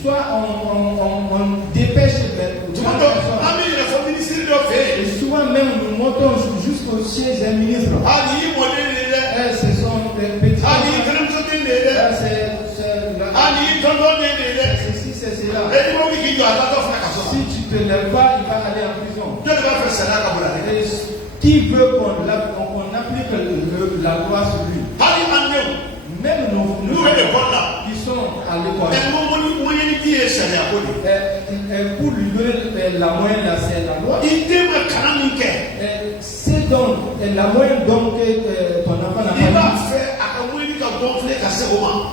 Soit on dépêche et souvent même nous montons jusqu'au siège des ministres. Ce sont des petits. Ceci, c'est cela. Si tu te lèves pas, il va aller en prison. Et qui veut qu'on applique la loi sur lui? Même nous qui sont à l'école, pour lui donner la moyenne, c'est la loi. C'est donc la moyenne donc ton enfant n'a pas.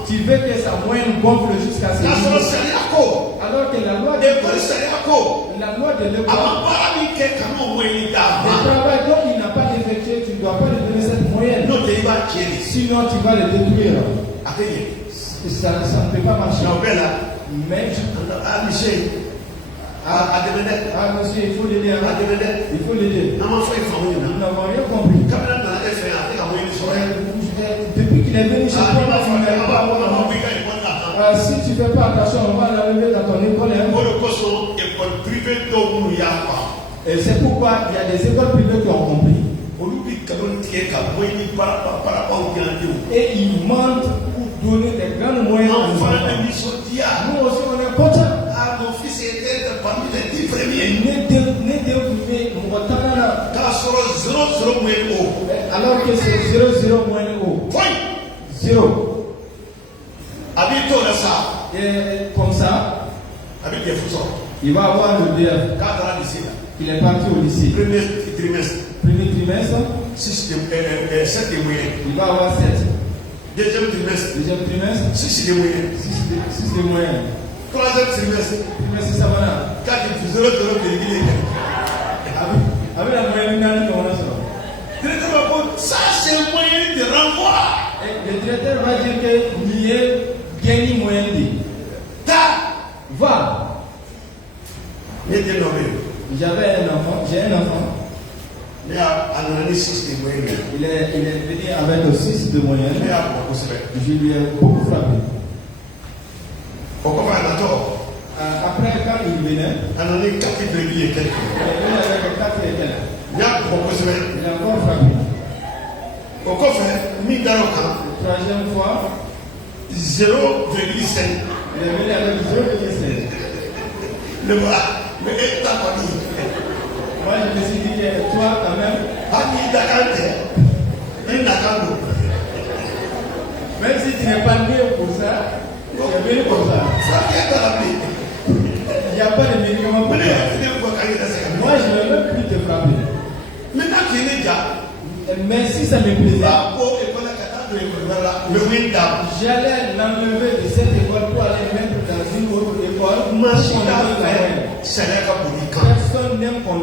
Tu veux que sa moyenne gonfle jusqu'à ce niveau. Alors que la loi de l'école, le travail dont il n'a pas effectué, tu ne dois pas lui donner cette moyenne. Sinon tu vas le détruire. Ça ne peut pas marcher. Mais monsieur, il faut l'aider. Il faut l'aider. Nous n'avons rien compris. Depuis qu'il est venu chez toi, si tu ne fais pas attention, on va l'enlever dans ton école. Et c'est pourquoi il y a des écoles privées qui ont compris. Et ils mentent pour donner des grands moyens. Nous aussi on est contents. Mon fils était parmi les 10 premiers. Alors que c'est 0,0 moins haut. 0. Et comme ça, il va avoir le DF. Il est parti au lycée. Premier trimestre. 7 de moyenne. Il va avoir 7. Deuxième trimestre. 6 de moyenne. 6 de moyenne. Troisième trimestre. Ça va là. 4 de 0. Avec la moyenne, ça c'est un moyen de renvoi. Et le directeur va dire que n'y est gagné moyen de. Va. J'avais un enfant, j'ai un enfant. Il est venu avec le 6 de moyenne. Je lui ai beaucoup frappé. Après, quand il venait, il venait avec 4 et quelques. Il a encore frappé. Troisième fois, 0,5. il est venu avec 0,5. Moi, je me suis dit que toi, quand même, même si tu n'es pas né pour ça, tu es venu pour ça. Il n'y a pas de médicament pour ça. Moi, je ne veux même plus te frapper. Mais si ça me plaisait, j'allais l'enlever de cette école pour aller mettre dans une autre école. Personne n'aime qu'on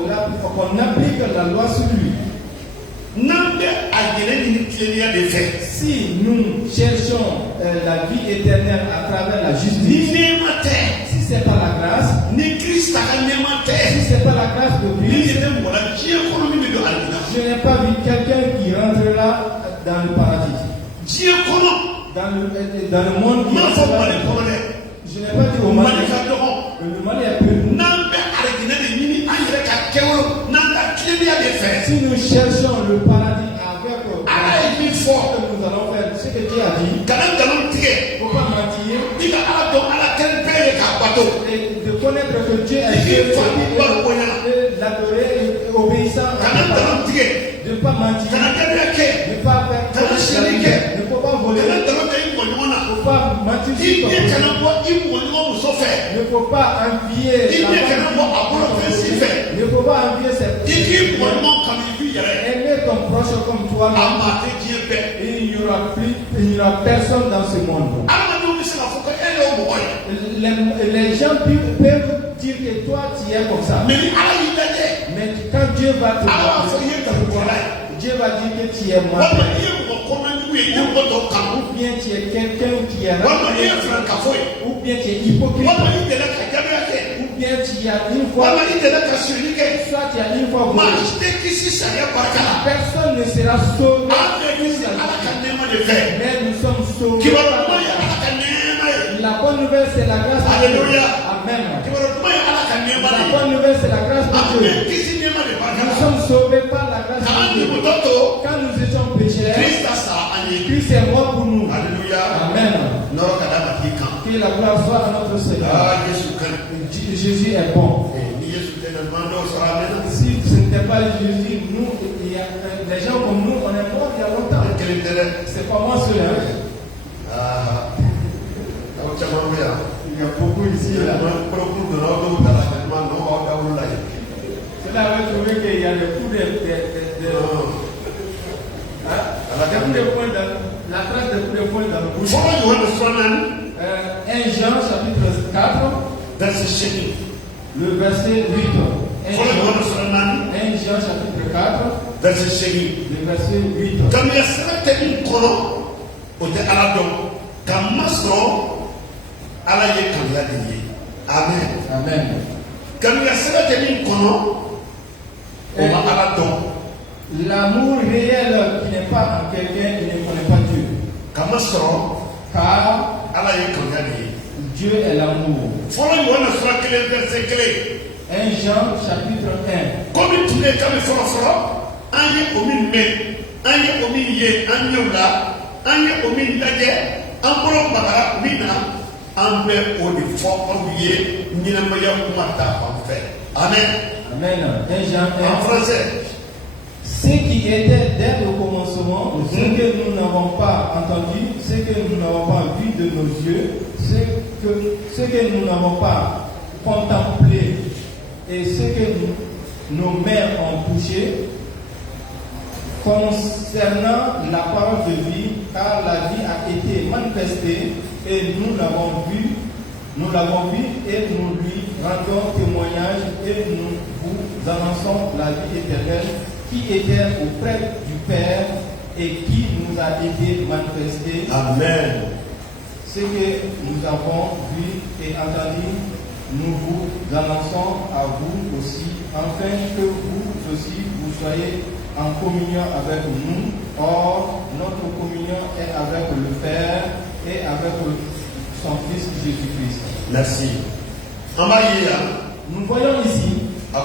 applique la loi sur lui. Si nous cherchons la vie éternelle à travers la justice, si ce n'est pas la grâce, si ce n'est pas la grâce de Christ, je n'ai pas vu quelqu'un qui rentre là dans le paradis. Dans le monde qui est je n'ai pas dit au mal. Le mal est peu. Si nous cherchons le paradis avec ce que nous allons faire, ce que Dieu a dit, il ne faut pas mentir. Et de connaître que Dieu est Dieu, l'adorer, obéissant, de ne pas mentir, de ne pas faire, ne faut pas voler, ne faut pas mentir, ne faut pas envier, ne faut pas envier cette aimer ton proche comme toi, et il n'y aura personne dans ce monde. Les gens peuvent dire que toi tu es comme ça. Mais quand Dieu va te voir, Dieu va dire que tu es moi. Ou bien tu es quelqu'un qui est ou bien tu es hypocrite. Ou bien tu as une fois, soit tu as une fois volé. Personne ne sera sauvé. Mais nous sommes sauvés. La bonne nouvelle, c'est la grâce de Dieu. Amen. La bonne nouvelle, c'est la grâce de Dieu. Nous sommes sauvés par la grâce de Dieu. Quand nous étions pécheurs, Christ est mort pour nous. Amen. Que la gloire soit à notre Seigneur. Jésus est bon. Si ce n'était pas Jésus, nous, les gens comme nous, on est morts il y a longtemps. C'est pas moi seul. Il y a beaucoup ici. Cela veut trouver qu'il y a des coups de poing dans la trace de coups de poing dans le bouche. 1 Jean chapitre 4, le verset 8. 1 Jean chapitre 4, le verset 8. Amen. Amen. L'amour réel qui n'est pas en quelqu'un qui ne connaît pas Dieu. Car Dieu est l'amour. 1 Jean chapitre 1. Amen. Amen. 1 Jean 1. En français. Ce qui était dès le commencement, ce que nous n'avons pas entendu, ce que nous n'avons pas vu de nos yeux, ce que nous n'avons pas contemplé et ce que nos mères ont touché, concernant la parole de vie, car la vie a été manifestée et nous l'avons vu et nous lui rendons témoignage et nous vous annonçons la vie éternelle qui était auprès du Père et qui nous a été manifestée. Amen. Ce que nous avons vu et entendu, nous vous annonçons à vous aussi, afin que vous aussi vous soyez en communion avec nous. Or, notre communion est avec le Père et avec son Fils Jésus-Christ. Merci. Nous voyons ici et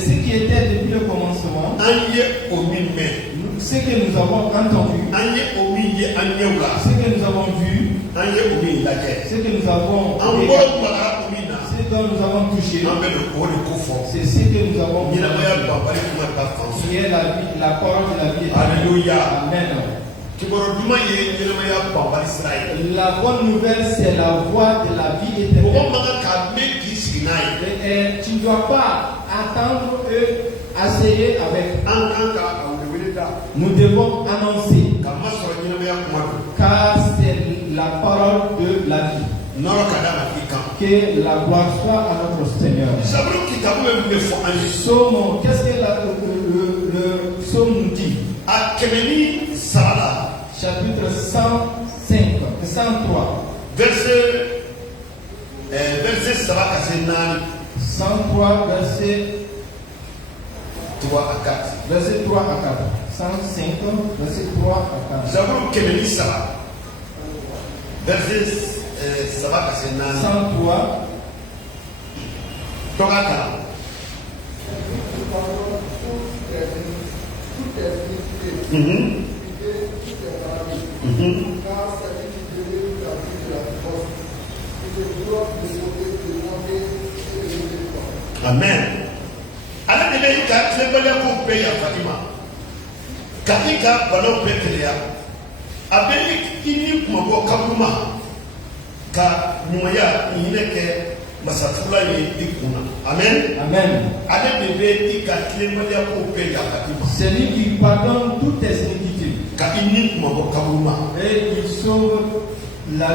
ce qui était depuis le commencement, ce que nous avons entendu, ce que nous avons vu, ce que nous avons ce dont nous avons touché, c'est ce que nous avons vu, qui est la vie, la parole de la vie. Alléluia. Amen. La bonne nouvelle, c'est la voie de la vie éternelle. Et tu ne dois pas attendre et essayer avec. Nous devons annoncer, car c'est la parole de la vie. Que la gloire soit à notre Seigneur. Psaume, qu'est-ce que le psaume nous dit? Chapitre 105, 103. Verset 103, verset 3 à 4. Verset 3 à 4. 105, verset 3 à 4. Zabur Kemeni Saba. Verset Saba Kasenani. 103. Togaka. Amen. Ala de bɛ ka tilebaliya ko bɛɛ yafa i ma ka i ka banaw bɛɛ keleya a bɛ i ni kumabɔ kabuma ka ɲumanya hinɛ kɛ masafula ye i kun na. Amen. Amen. Ale de bɛ i ka tilebaliya ko bɛɛ yafa i ma. C'est lui qui pardonne toutes tes iniquités. Ka i ni kumabɔ kabuma. Et il sauve ta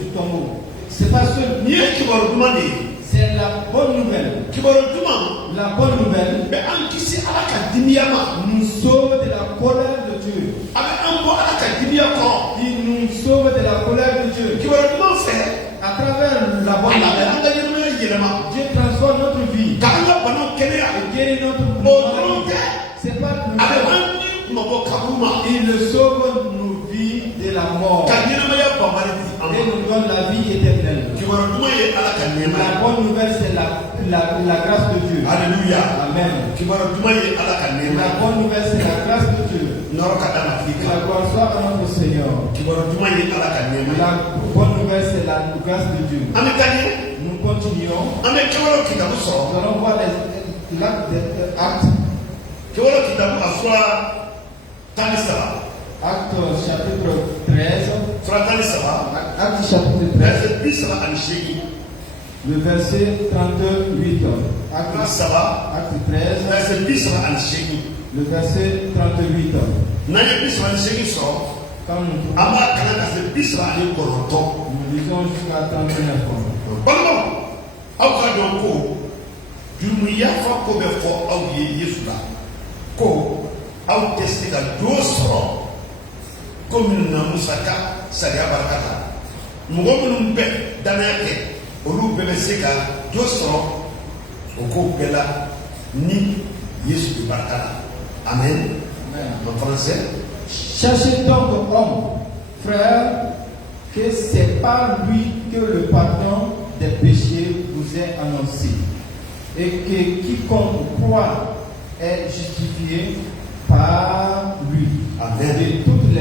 du tombeau. C'est pas seul. Ni ye kibaru duman de ye. C'est la bonne nouvelle. La bonne nouvelle nous sauve de la colère de Dieu. Il nous sauve de la colère de Dieu. À travers la bonne nouvelle, Dieu transforme notre vie. Et guérit notre vie. C'est pas il nous sauve nos vies de la mort. Et nous donne la vie éternelle. La bonne nouvelle, c'est la grâce de Dieu. Alléluia. Amen. La bonne nouvelle, c'est la grâce de Dieu. Que la gloire soit à notre Seigneur. La bonne nouvelle, c'est la grâce de Dieu. Nous continuons. Nous allons voir les actes. Acte chapitre 13. Acte chapitre 13. Le verset 38. Acte 13. Le verset 38. Quand nous lisons jusqu'à 39. Aw tɛ se ka dɔ sɔrɔ komi na musaka sariya barika la mɔgɔ minnu bɛ danaya kɛ olu bɛɛ bɛ se ka dɔ sɔrɔ o ko bɛɛ la ni Yesu de barika la. Amen. En français. Cherchez donc homme, frère, que c'est par lui que le pardon des péchés vous est annoncé et que quiconque croit est justifié par lui. Amen. Et toutes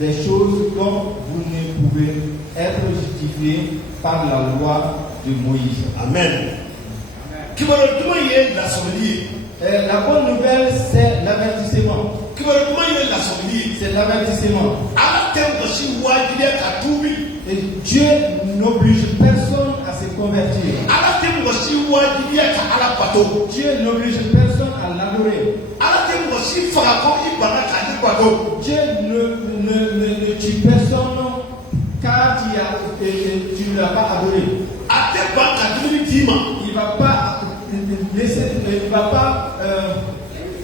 les choses dont vous ne pouvez être justifiés par la loi de Moïse. Amen. La bonne nouvelle, c'est l'avertissement. C'est l'avertissement. Et Dieu n'oblige personne à se convertir. Dieu n'oblige personne à l'adorer. Dieu ne tue personne car tu ne l'as pas adoré. Il ne va pas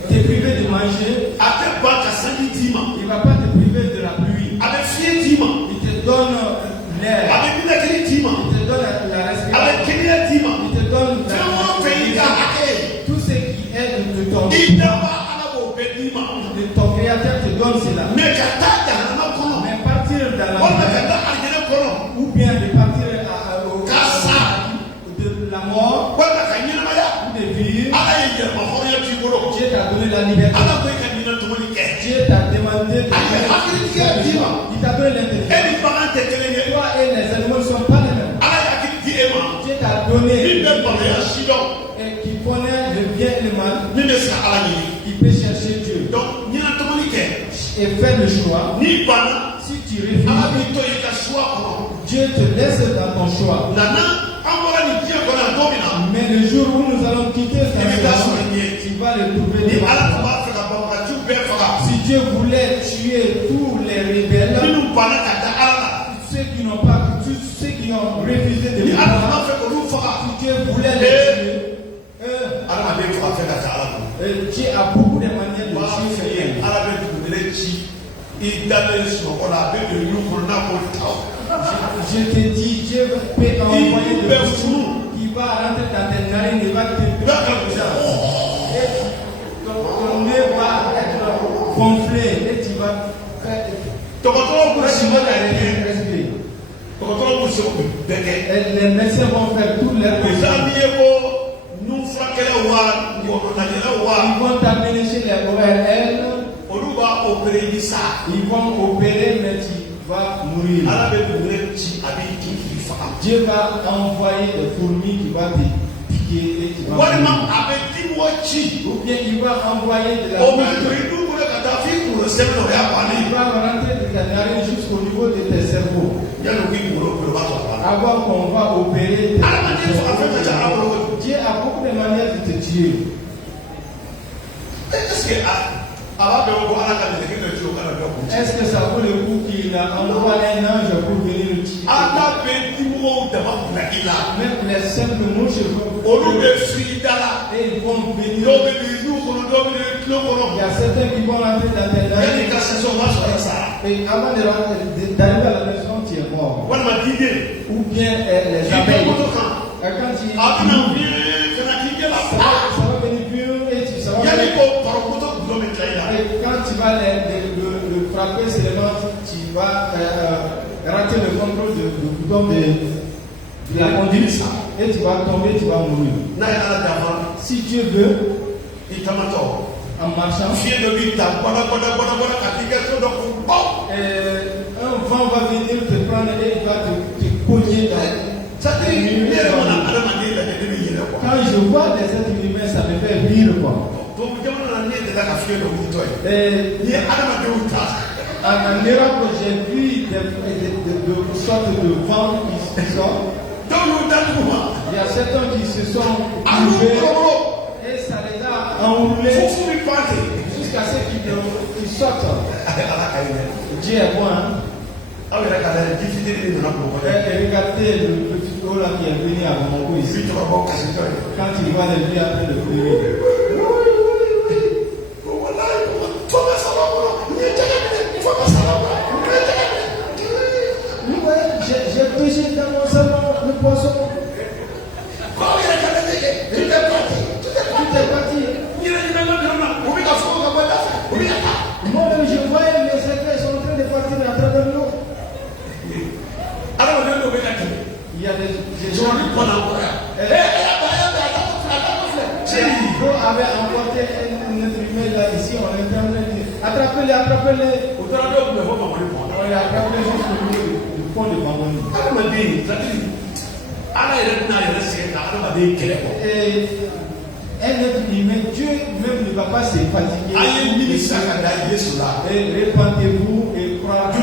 te priver de manger. Il ne va pas te priver de la pluie. Il te donne l'air. te donne la respiration. Il te donne tout ce qui est de ton créateur te donne cela. Mais partir dans la mort, ou bien de partir de la mort, ou de vivre, Dieu t'a donné la liberté. Dieu t'a demandé de faire. Il t'a donné l'intelligence. Toi et les animaux ne sont pas les mêmes. Dieu t'a donné et qui connaît le bien et le mal. Il peut chercher Dieu et faire le choix. Si tu refuses, Dieu te laisse dans ton choix. Mais le jour où nous allons quitter ce monde, tu vas le trouver devant toi. Si Dieu voulait tuer tous les rebelles, ceux qui n'ont pas, tous ceux qui ont refusé de le voir, si Dieu voulait les tuer, Dieu a beaucoup de manières de tuer. Je te dis, Dieu peut envoyer de fou qui va rentrer dans tes narines et va te ton nez va être gonflé et tu vas faire. Les médecins vont faire tout leur possible. Ils vont t'amener chez les ORL. Ils vont opérer, mais tu vas mourir. Dieu va envoyer des fourmis qui vont te piquer et tu vas mourir. Ou bien il va envoyer de la il va rentrer de ta narine jusqu'au niveau de tes cerveaux. Avant qu'on va opérer. Dieu a beaucoup de manières de te tuer. Est-ce que ça vaut le coup qu'il a envoyé un ange pour venir le tuer? Même les simples mouches et ils vont venir. Il y a certains qui vont rentrer dans tes narines. Et avant d'arriver à la maison, tu es mort. Ou bien les abeilles. Quand ça va venir plus et tu vas et quand tu vas le frapper seulement, tu vas rater le contrôle du bouton de la conduite et tu vas tomber, tu vas mourir. Si Dieu veut, en marchant, un vent va venir te prendre et il va te cogner dans. Quand je vois des êtres humains, ça me fait rire quoi. En Europe, j'ai vu des sortes de vents qui sortent. Il y a certains qui se sont levés et ça les a enroulés jusqu'à ce qu'ils sortent. Dieu est bon, hein? Et regardez le petit haut là qui est venu à mon ici. Quand il voit les vies après le pleurer. J'ai touché dans mon salon le poisson. Tout est parti. Moi-même, je voyais mes secrets sont en train de partir à travers l'eau. Il y a des gens si l'eau avait emporté un être humain là, ici, on est en train de dire attrapez-les. On les attrape jusqu'au milieu du fond de Bangoni. Et un être humain, Dieu même ne va pas se fatiguer. Et répandez-vous et croyez.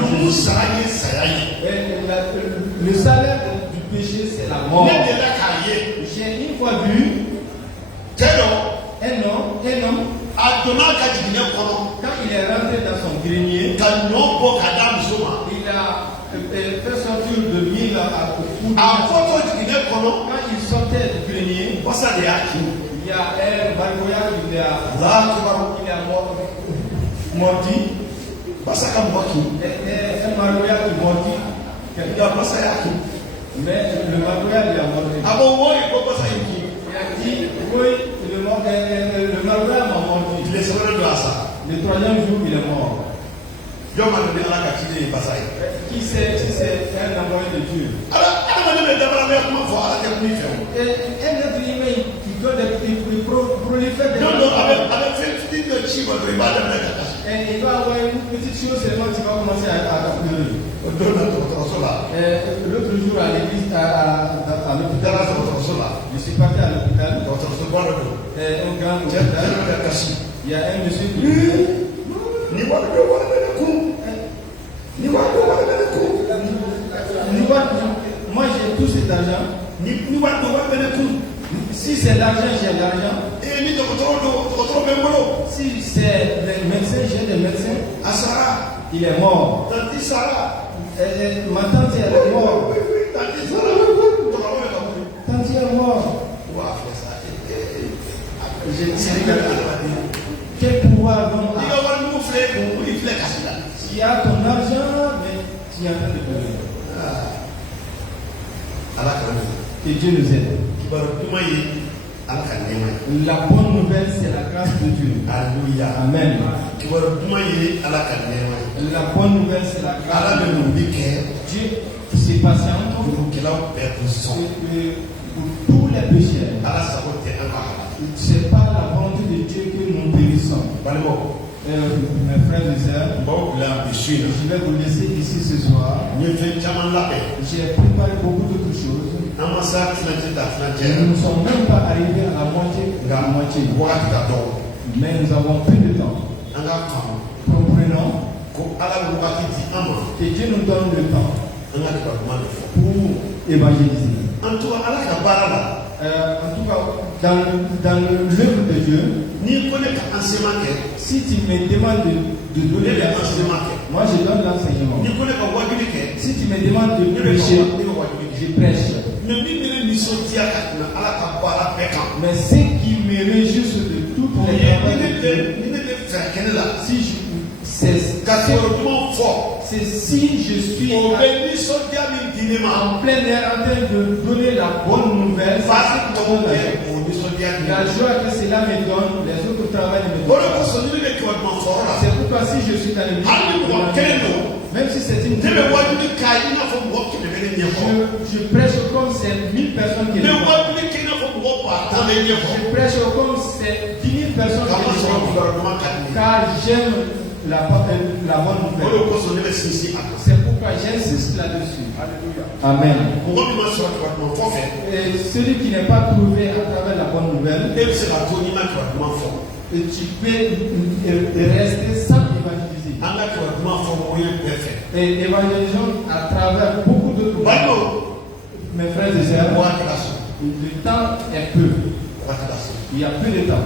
Le salaire du péché, c'est la mort. J'ai une fois vu un homme, quand il est rentré dans son grenier, il a fait sortir de mille à fou. Quand il sortait du grenier, il y a un bargoya qui est mordi. Un bargoya qui mordit. Magoya lui a montré. Ah bon, moi, il faut pas ça, il dit. Il a dit, oui, le Magoya m'a montré. Il est sauvé de ça. Le troisième jour, il est mort. Dieu m'a donné à la quantité de passages. Qui c'est un envoyé de Dieu? Alors, on va dire d'abord la comment voir la technique. Et un être humain qui doit proliférer des. Non, avec fait une chiffre de riba de la catastrophe. Et il va avoir une petite chose seulement qui va commencer à pleurer. L'autre jour à l'église, à l'hôpital, je suis parti à l'hôpital. Un grand hôpital. Il y a un monsieur qui moi j'ai tout cet argent. Si c'est l'argent, j'ai l'argent. Si c'est des médecins, j'ai des médecins. Il est mort. Ma tante est morte. Tante est morte. Quel pouvoir donc tu as ton argent, mais tu es en train de pleurer. Que Dieu nous aide. La bonne nouvelle, c'est la grâce de Dieu. Alléluia. Amen. La bonne nouvelle, c'est la grâce de Dieu. Dieu s'est patient pour tous les pécheurs. C'est pas la volonté de Dieu que nous périssons. Mes frères et sœurs, je vais vous laisser ici ce soir. J'ai préparé beaucoup d'autres choses. Nous ne sommes même pas arrivés à la moitié. Mais nous avons peu de temps. Comprenons que Dieu nous donne le temps pour évangéliser. En tout cas, dans l'œuvre de Dieu, si tu me demandes de donner l'enseignement, moi je donne l'enseignement. Si tu me demandes de prêcher, je prêche. Mais ce qui me réjouit de tout le travail, c'est si je suis en plein air en train de donner la bonne nouvelle, la joie que cela me donne, les autres travails me donnent. C'est pourquoi si je suis dans l'église, même si c'est une je prêche comme c'est 1000 personnes qui le font. Je prêche comme c'est 10 000 personnes qui le font. Car j'aime la bonne nouvelle. C'est pourquoi j'insiste là-dessus. Amen. Et celui qui n'est pas trouvé à travers la bonne nouvelle, tu peux rester sans évangéliser. Et évangélisons à travers beaucoup d'autres moyens. Mes frères et sœurs, le temps est peu. Il y a peu de temps.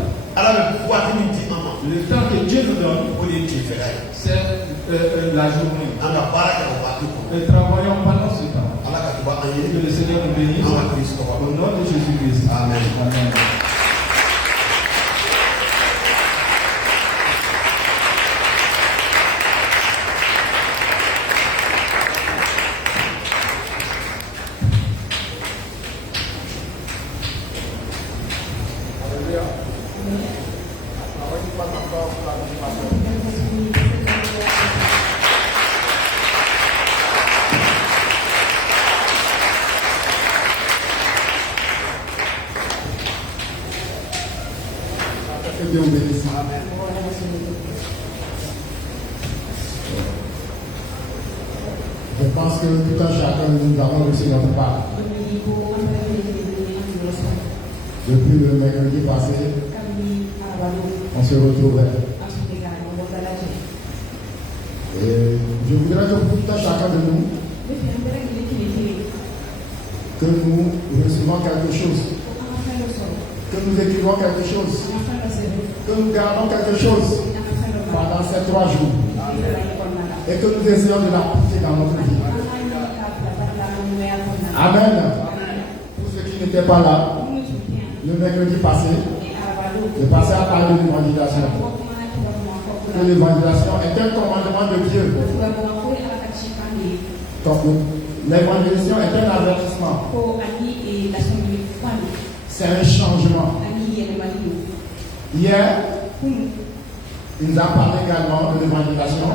Le temps que Dieu nous donne, c'est la journée. Et travaillons pendant ce temps. Que le Seigneur nous bénisse. Au nom de Jésus-Christ. Amen. Amen. Je pense que tout un chacun nous avons reçu notre part. Depuis le mercredi passé, on se retrouvait. Et je voudrais que pour tout un chacun de nous, que nous recevons quelque chose, que nous écrivons quelque chose, que nous gardons quelque chose pendant ces 3 jours et que nous essayons de l'appliquer dans notre vie. Amen. Pour ceux qui n'étaient pas là, le mercredi passé, je passais à parler de l'évangélisation. Que l'évangélisation est un commandement de Dieu. L'évangélisation est un avertissement. C'est un changement. Hier, il nous a parlé également de l'évangélisation.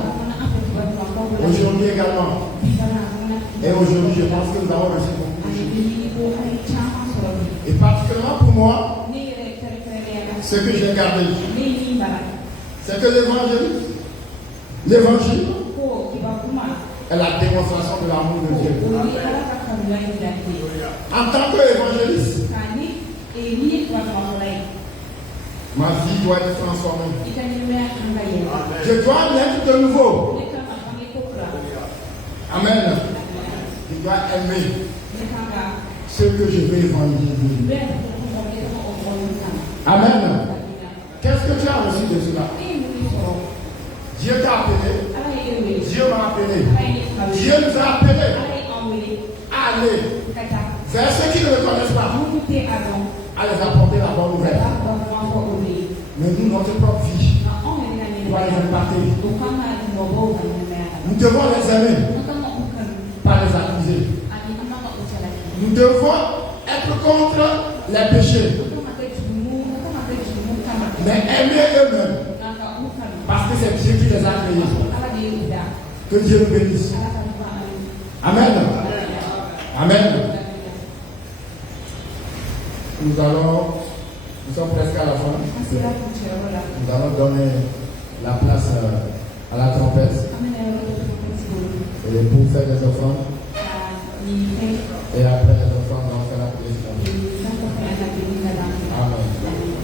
Aujourd'hui également. Et aujourd'hui, je pense que nous avons reçu beaucoup de choses. Et particulièrement pour moi, ce que j'ai gardé, c'est que l'évangile est la démonstration de l'amour de Dieu. En tant qu'évangéliste, ma vie doit être transformée. Je dois naître de nouveau. Amen. Je dois aimer ce que je veux évangéliser. Amen. Qu'est-ce que tu as reçu de cela? Dieu t'a appelé. Dieu m'a appelé. Dieu nous a appelés à aller vers ceux qui ne le connaissent pas, à les apporter la bonne nouvelle. Mais nous, notre propre vie, doit les impacter. Nous devons les aimer, pas les accuser. Nous devons être contre les péchés, mais aimer eux-mêmes, parce que c'est Dieu qui les a créés. Que Dieu nous bénisse. Amen. Amen. Nous sommes presque à la fin. Nous allons donner la place à la trompette. Et pour faire des offrandes. Et après les offrandes, on va faire la prière. Amen.